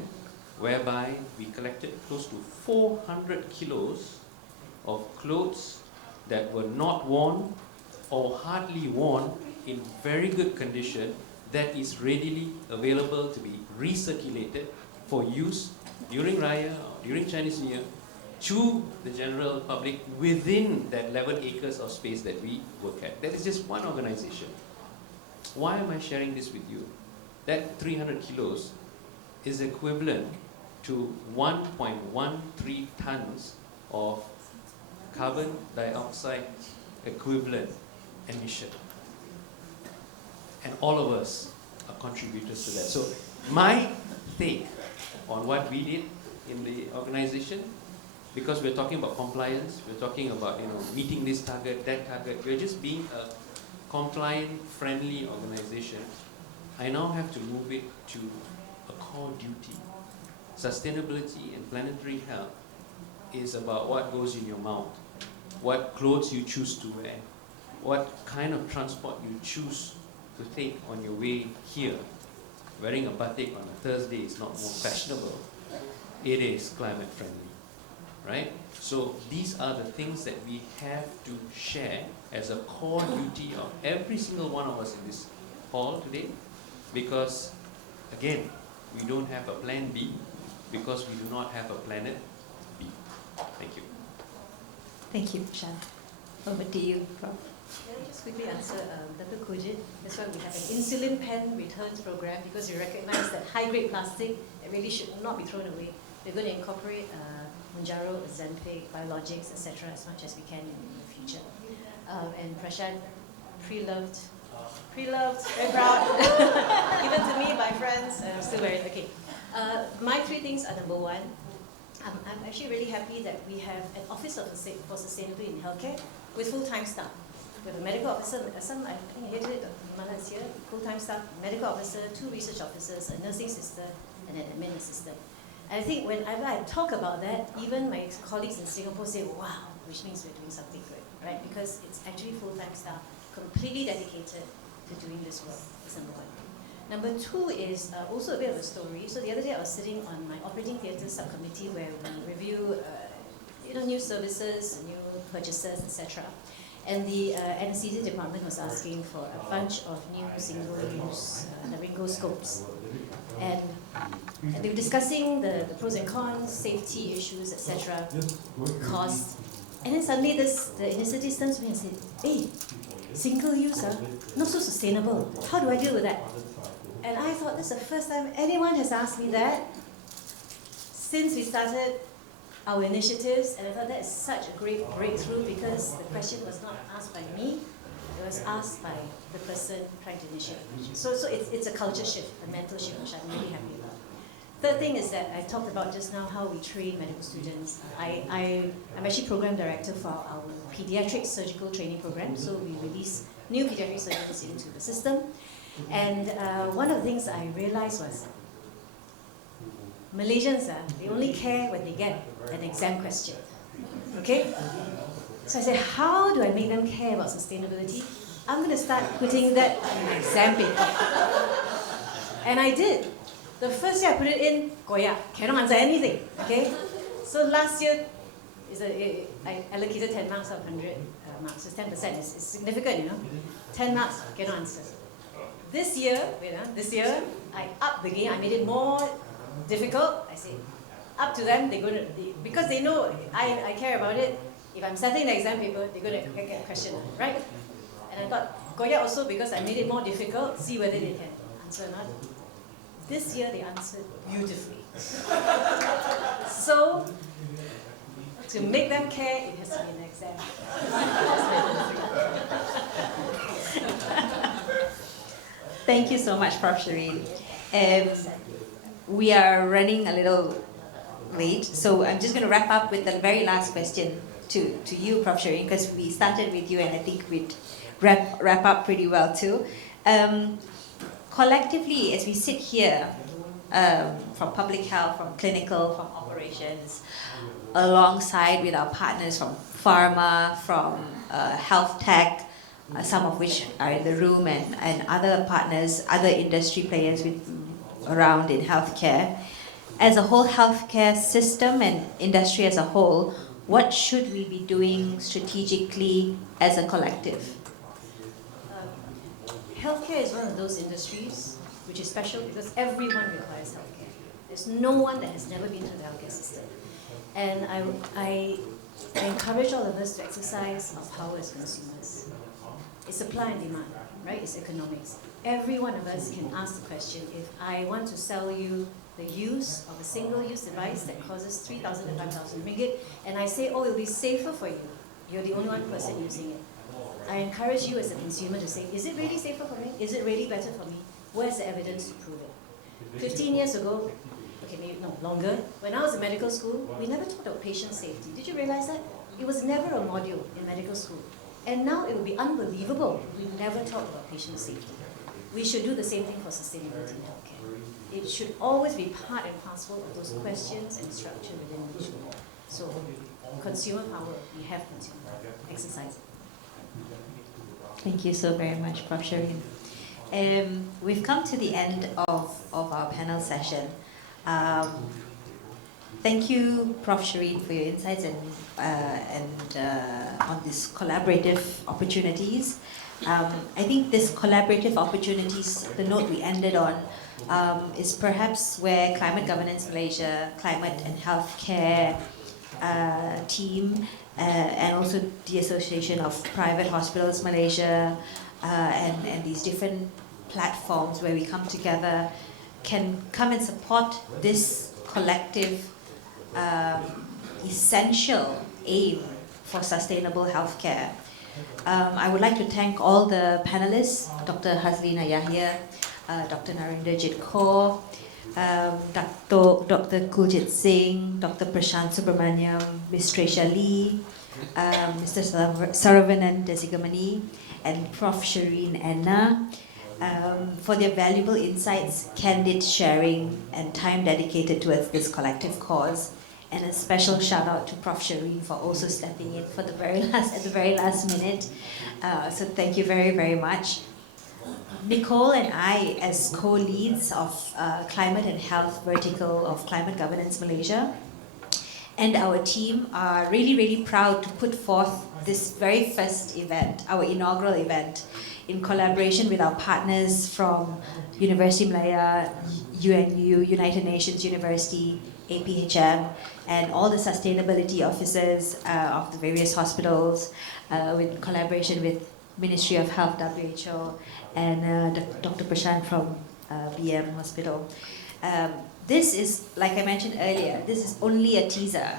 whereby we collected close to 400 kilos of clothes that were not worn or hardly worn in very good condition that is readily available to be recirculated for use during Raya or during Chinese New Year to the general public within that 11 acres of space that we work at. That is just one organization. Why am I sharing this with you? That 300 kilos is equivalent to 1.13 tons of carbon dioxide equivalent emission. And all of us are contributors to that. So my take on what we did in the organization, because we're talking about compliance, we're talking about meeting this target, that target, we're just being a compliant, friendly organization. I now have to move it to a core duty. Sustainability and planetary health is about what goes in your mouth, what clothes you choose to wear, what kind of transport you choose to take on your way here. Wearing a batik on a Thursday is not more fashionable. It is climate friendly, right? So these are the things that we have to share as a core duty of every single one of us in this hall today, because again, we don't have a plan B because we do not have a planet B. Thank you. Thank you, Prashant. Over to you, Prof. Can I just quickly answer Datuk Kuljit? That's why we have an insulin pen returns program, because we recognize that high-grade plastic really should not be thrown away. We're going to incorporate Mounjaro, Ozempic, biologics, etc. as much as we can in the future. And Prashant, pre-loved, very proud, given to me by friends, I'm still wearing it. Okay. My three things are: number one, I'm actually really happy that we have an Office for Sustainability in Healthcare with full-time staff. We have a medical officer, I think headed it, Malaysia, full-time staff, medical officer, 2 research officers, a nursing sister, and an admin assistant. And I think whenever I talk about that, even my colleagues in Singapore say, wow, which means we're doing something good, right? Because it's actually full-time staff, completely dedicated to doing this work, is number one. Number two is also a bit of a story. So the other day I was sitting on my operating theatre subcommittee where we review new services, new purchases, etc. And the anesthesia department was asking for a bunch of new single-use laryngoscopes. And they were discussing the pros and cons, safety issues, etc., cost. And then suddenly the anaesthetist turns to me and said, hey, single-use, not so sustainable. How do I deal with that? And I thought this is the first time anyone has asked me that since we started our initiatives, and I thought that is such a great breakthrough, because the question was not asked by me, it was asked by the person trying to initiate. So it's a culture shift, a mental shift, which I'm really happy about. Third thing is that I talked about just now how we train medical students. I'm actually program director for our Paediatric surgical training program, so we release new pediatric surgeons into the system. And one of the things I realized was Malaysians, they only care when they get an exam question. Okay? So I said, how do I make them care about sustainability? I'm going to start putting that in an exam paper. And I did. The first year I put it in, Goya, cannot answer anything. Okay? So last year, I allocated 10 marks out of 100 marks. It's 10%. It's significant, 10 marks, cannot answer. This year, I upped the game. I made it more difficult. I say, up to them. Because they know I care about it. If I'm setting the exam paper, they're going to get a question, right? And I got Goya also because I made it more difficult. See whether they can answer or not. This year they answered beautifully. So to make them care, it has to be an exam. Thank you so much, Prof. Shireen. We are running a little late, so I'm just going to wrap up with the very last question to you, Prof. Shireen, because we started with you and I think we'd wrap up pretty well too. Collectively, as we sit here, from public health, from clinical, from operations, alongside with our partners from pharma, from health tech, some of which are in the room, and other partners, other industry players around in healthcare. as a whole healthcare system and industry as a whole, what should we be doing strategically as a collective? Healthcare is one of those industries which is special because everyone requires healthcare. There's no one that has never been to the healthcare system. And I encourage all of us to exercise our power as consumers. It's supply and demand, right? It's economics. Every one of us can ask the question, if I want to sell you the use of a single-use device that causes 3,000 to 5,000 ringgit, and I say, oh, it'll be safer for you. You're the only one person using it. I encourage you as a consumer to say, is it really safer for me? Is it really better for me? Where's the evidence to prove it? 15 years ago, okay, maybe no, longer, when I was in medical school, we never talked about patient safety. Did you realize that? It was never a module in medical school. And now it would be unbelievable we never talk about patient safety. We should do the same thing for sustainability in healthcare. It should always be part and parcel of those questions and structure within which. So, consumer power, we have consumer power. Exercise it. Thank you so very much, Prof. Shireen. We've come to the end of our panel session. Thank you, Prof. Shireen, for your insights and on these collaborative opportunities. I think this collaborative opportunities, the note we ended on, is perhaps where Climate Governance Malaysia, Climate and Healthcare team, and also the Association of Private Hospitals Malaysia, and these different platforms where we come together can come and support this collective essential aim for sustainable healthcare. I would like to thank all the panelists, Dr. Hazlina Yahaya, Dr. Narinderjeet Kaur, Dr. Kuljit Singh, Dr. Prashant Subramanian, Ms. Tracia Lee, Mr. Saravanan Desigamanie, and Prof. Shireen Anna, for their valuable insights, candid sharing, and time dedicated towards this collective cause. And a special shout out to Prof. Shireen for also stepping in for the at the very last minute. So thank you very, very much. Nicole and I, as co-leads of Climate and Health Vertical of Climate Governance Malaysia, and our team are really, really proud to put forth this very first event, our inaugural event, in collaboration with our partners from Universiti Malaya, UNU, United Nations University, APHM, and all the sustainability officers of the various hospitals, with collaboration with Ministry of Health, WHO, and Dr. Prashant from BM Hospital. This is, like I mentioned earlier, this is only a teaser.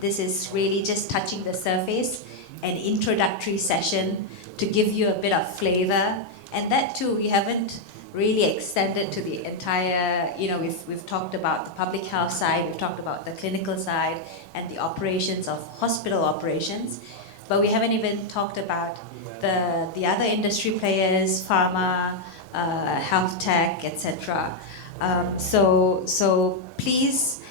This is really just touching the surface, an introductory session to give you a bit of flavor. And that too, we haven't really extended to the entire, we've talked about the public health side, we've talked about the clinical side and the operations of hospital operations, but we haven't even talked about the other industry players, pharma, health tech, etc. So please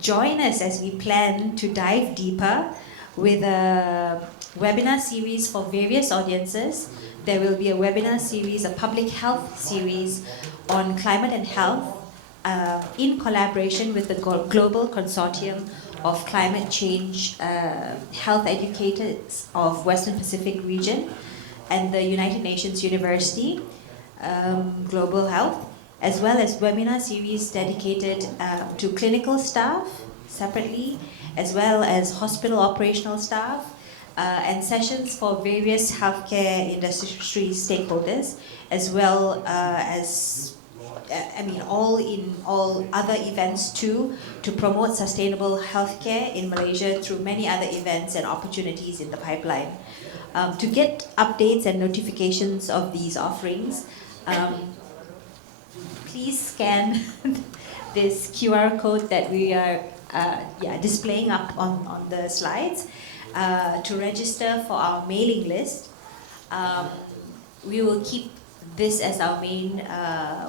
join us as we plan to dive deeper with a webinar series for various audiences. There will be a webinar series, a public health series on climate and health in collaboration with the Global Consortium of Climate Change Health Educators of Western Pacific Region and the United Nations University Global Health, as well as webinar series dedicated to clinical staff separately, as well as hospital operational staff, and sessions for various healthcare industry stakeholders, as well as all other events too, to promote sustainable healthcare in Malaysia through many other events and opportunities in the pipeline. To get updates and notifications of these offerings, please scan this QR code that we are displaying up on the slides to register for our mailing list. We will keep this as our main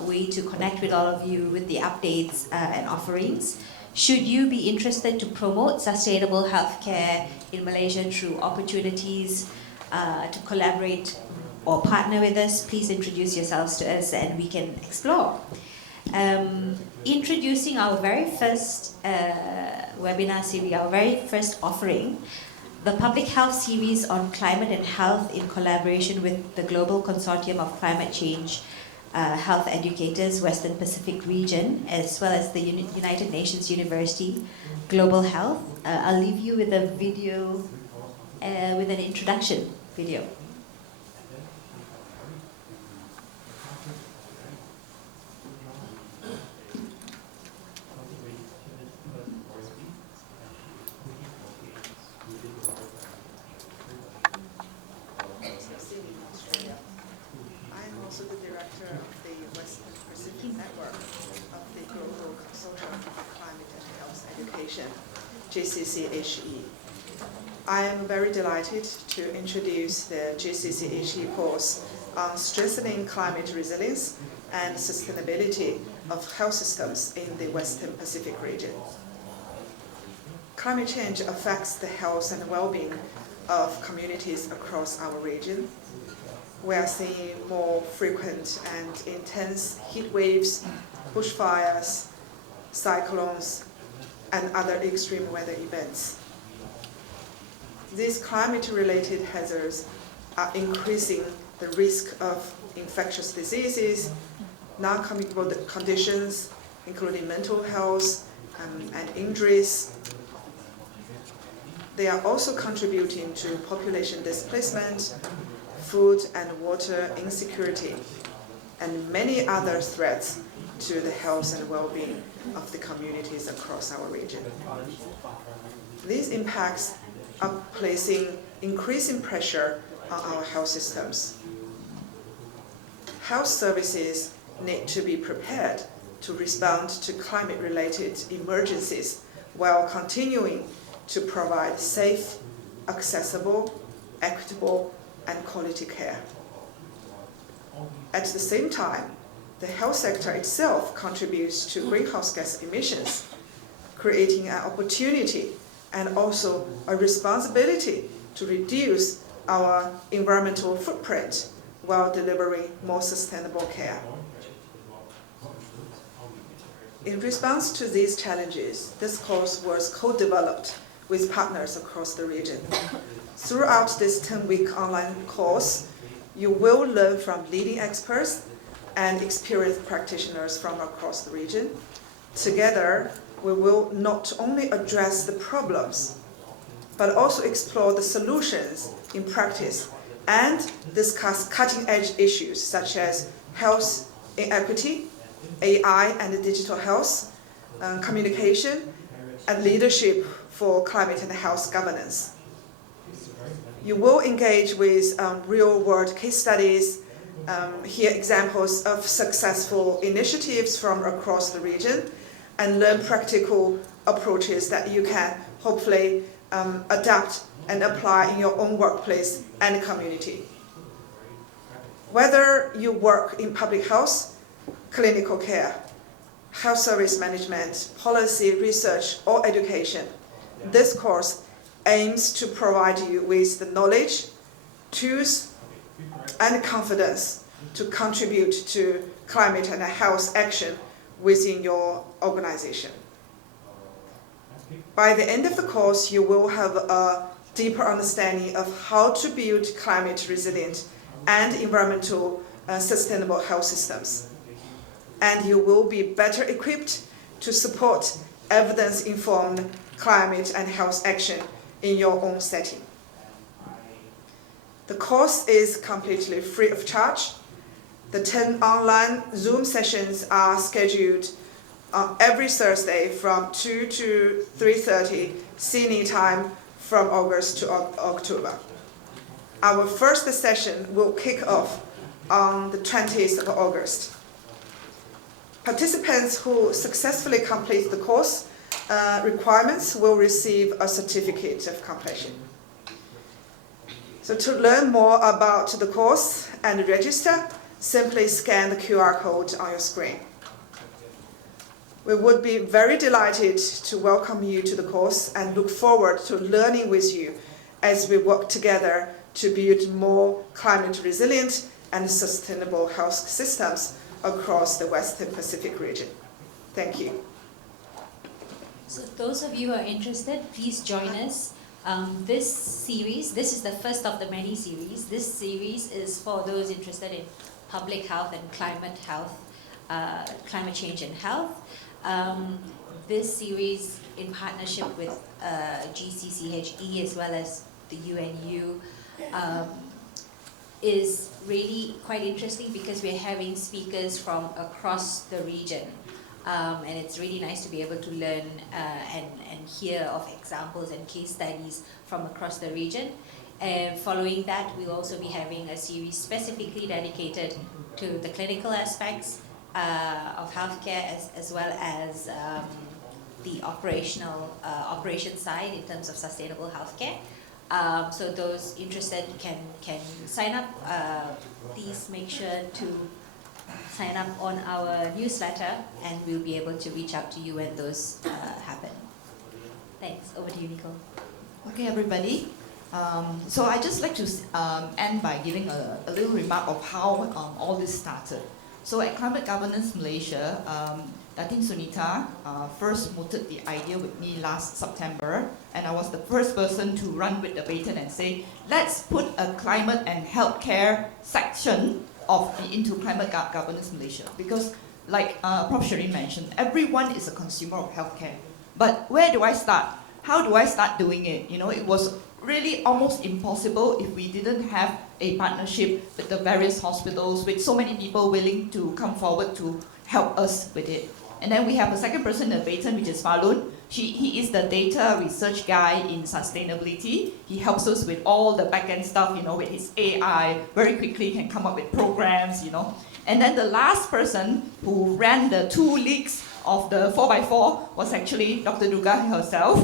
way to connect with all of you with the updates and offerings. Should you be interested to promote sustainable healthcare in Malaysia through opportunities to collaborate or partner with us, please introduce yourselves to us and we can explore. Introducing our very first webinar series, our very first offering, the Public Health Series on Climate and Health in collaboration with the Global Consortium of Climate Change Health Educators, Western Pacific Region, as well as the United Nations University Global Health. I'll leave you with a video, with an introduction video. GCCHE. I am very delighted to introduce the GCCHE course on strengthening climate resilience and sustainability of health systems in the Western Pacific region. Climate change affects the health and well-being of communities across our region. We are seeing more frequent and intense heat waves, bushfires, cyclones, and other extreme weather events. These climate-related hazards are increasing the risk of infectious diseases, non-communicable conditions, including mental health and injuries. They are also contributing to population displacement, food and water insecurity, and many other threats to the health and well-being of the communities across our region. These impacts are placing increasing pressure on our health systems. Health services need to be prepared to respond to climate-related emergencies while continuing to provide safe, accessible, equitable, and quality care. At the same time, the health sector itself contributes to greenhouse gas emissions, creating an opportunity and also a responsibility to reduce our environmental footprint while delivering more sustainable care. In response to these challenges, this course was co-developed with partners across the region. Throughout this 10-week online course, you will learn from leading experts and experienced practitioners from across the region. Together, we will not only address the problems, but also explore the solutions in practice and discuss cutting-edge issues such as health inequity, AI and digital health, communication, and leadership for climate and health governance. You will engage with real-world case studies, hear examples of successful initiatives from across the region, and learn practical approaches that you can hopefully adapt and apply in your own workplace and community. Whether you work in public health, clinical care, health service management, policy, research, or education, this course aims to provide you with the knowledge, tools, and confidence to contribute to climate and health action within your organization. By the end of the course, you will have a deeper understanding of how to build climate resilient and environmental sustainable health systems. And you will be better equipped to support evidence-informed climate and health action in your own setting. The course is completely free of charge. The 10 online Zoom sessions are scheduled every Thursday from 2 to 3:30 Sydney time from August to October. Our first session will kick off on the 20th of August. Participants who successfully complete the course requirements will receive a certificate of completion. So to learn more about the course and register, simply scan the QR code on your screen. We would be very delighted to welcome you to the course and look forward to learning with you as we work together to build more climate resilient and sustainable health systems across the Western Pacific region. Thank you. So those of you who are interested, please join us. This series, this is the first of the many series. This series is for those interested in public health and climate health, climate change and health. This series, in partnership with GCCHE as well as the UNU, is really quite interesting because we're having speakers from across the region. And it's really nice to be able to learn and hear of examples and case studies from across the region. And following that, we'll also be having a series specifically dedicated to the clinical aspects of healthcare as well as the operation side in terms of sustainable healthcare. So those interested can sign up. Please make sure to sign up on our newsletter, and we'll be able to reach out to you when those happen. Thanks. Over to you, Nicole. Okay, everybody. So I just like to end by giving a little remark of how all this started. So at Climate Governance Malaysia, Datin Sunita first mooted the idea with me last September, and I was the first person to run with the baton and say, let's put a climate and healthcare section into Climate Governance Malaysia. Because like Prof. Shireen mentioned, everyone is a consumer of healthcare. But where do I start? How do I start doing it? You know, it was really almost impossible if we didn't have a partnership with the various hospitals, with so many people willing to come forward to help us with it. And then we have a second person in the baton, which is Falun. He is the data research guy in sustainability. He helps us with all the back-end stuff, you know, with his AI, very quickly can come up with programs, you know. And then the last person who ran the 2 leagues of the 4x4 was actually Dr. Durga herself,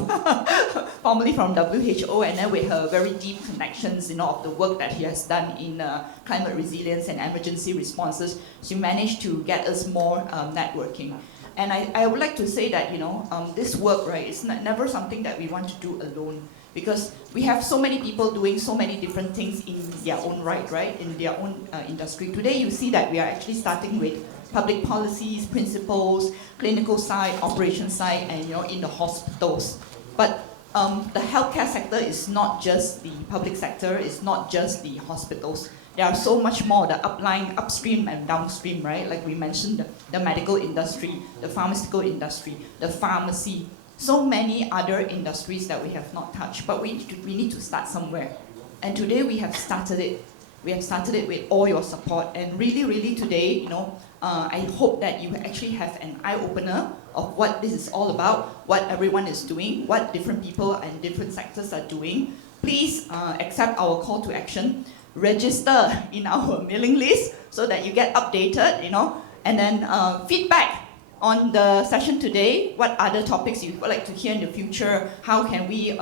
formerly from WHO, and then with her very deep connections, you know, of the work that she has done in climate resilience and emergency responses, she managed to get us more networking. And I would like to say that, you know, this work, right, is never something that we want to do alone, because we have so many people doing so many different things in their own right, in their own industry. Today you see that we are actually starting with public policies, principles, clinical side, operation side, and, you know, in the hospitals. But the healthcare sector is not just the public sector, it's not just the hospitals. There are so much more, the upstream and downstream, right? Like we mentioned, the medical industry, the pharmaceutical industry, the pharmacy, so many other industries that we have not touched, but we need to start somewhere. And today we have started it. We have started it with all your support, and really today, you know, I hope that you actually have an eye-opener of what this is all about, what everyone is doing, what different people and different sectors are doing. Please accept our call to action. Register in our mailing list so that you get updated, you know, and then feedback on the session today. What other topics you would like to hear in the future? How can we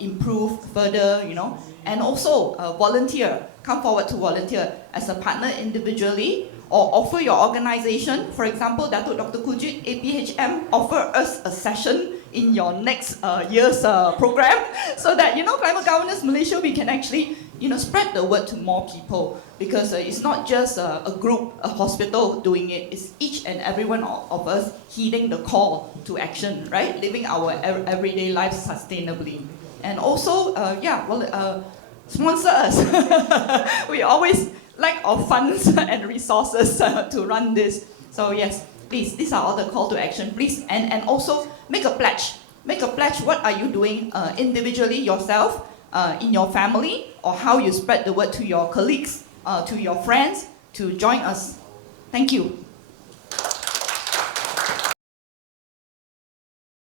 improve further, you know? And also volunteer. Come forward to volunteer as a partner individually, or offer your organization. For example, Datuk Dr. Kuljit, APHM, offer us a session in your next year's program, so that, you know, Climate Governance Malaysia, we can actually, you know, spread the word to more people, because it's not just a group, a hospital doing it, it's each and every one of us heeding the call to action, right? Living our everyday lives sustainably. And also, sponsor us. We always lack of funds and resources to run this. So yes, please, these are all the call to action. Please, and also make a pledge. Make a pledge. What are you doing individually yourself, in your family, or how you spread the word to your colleagues, to your friends, to join us. Thank you.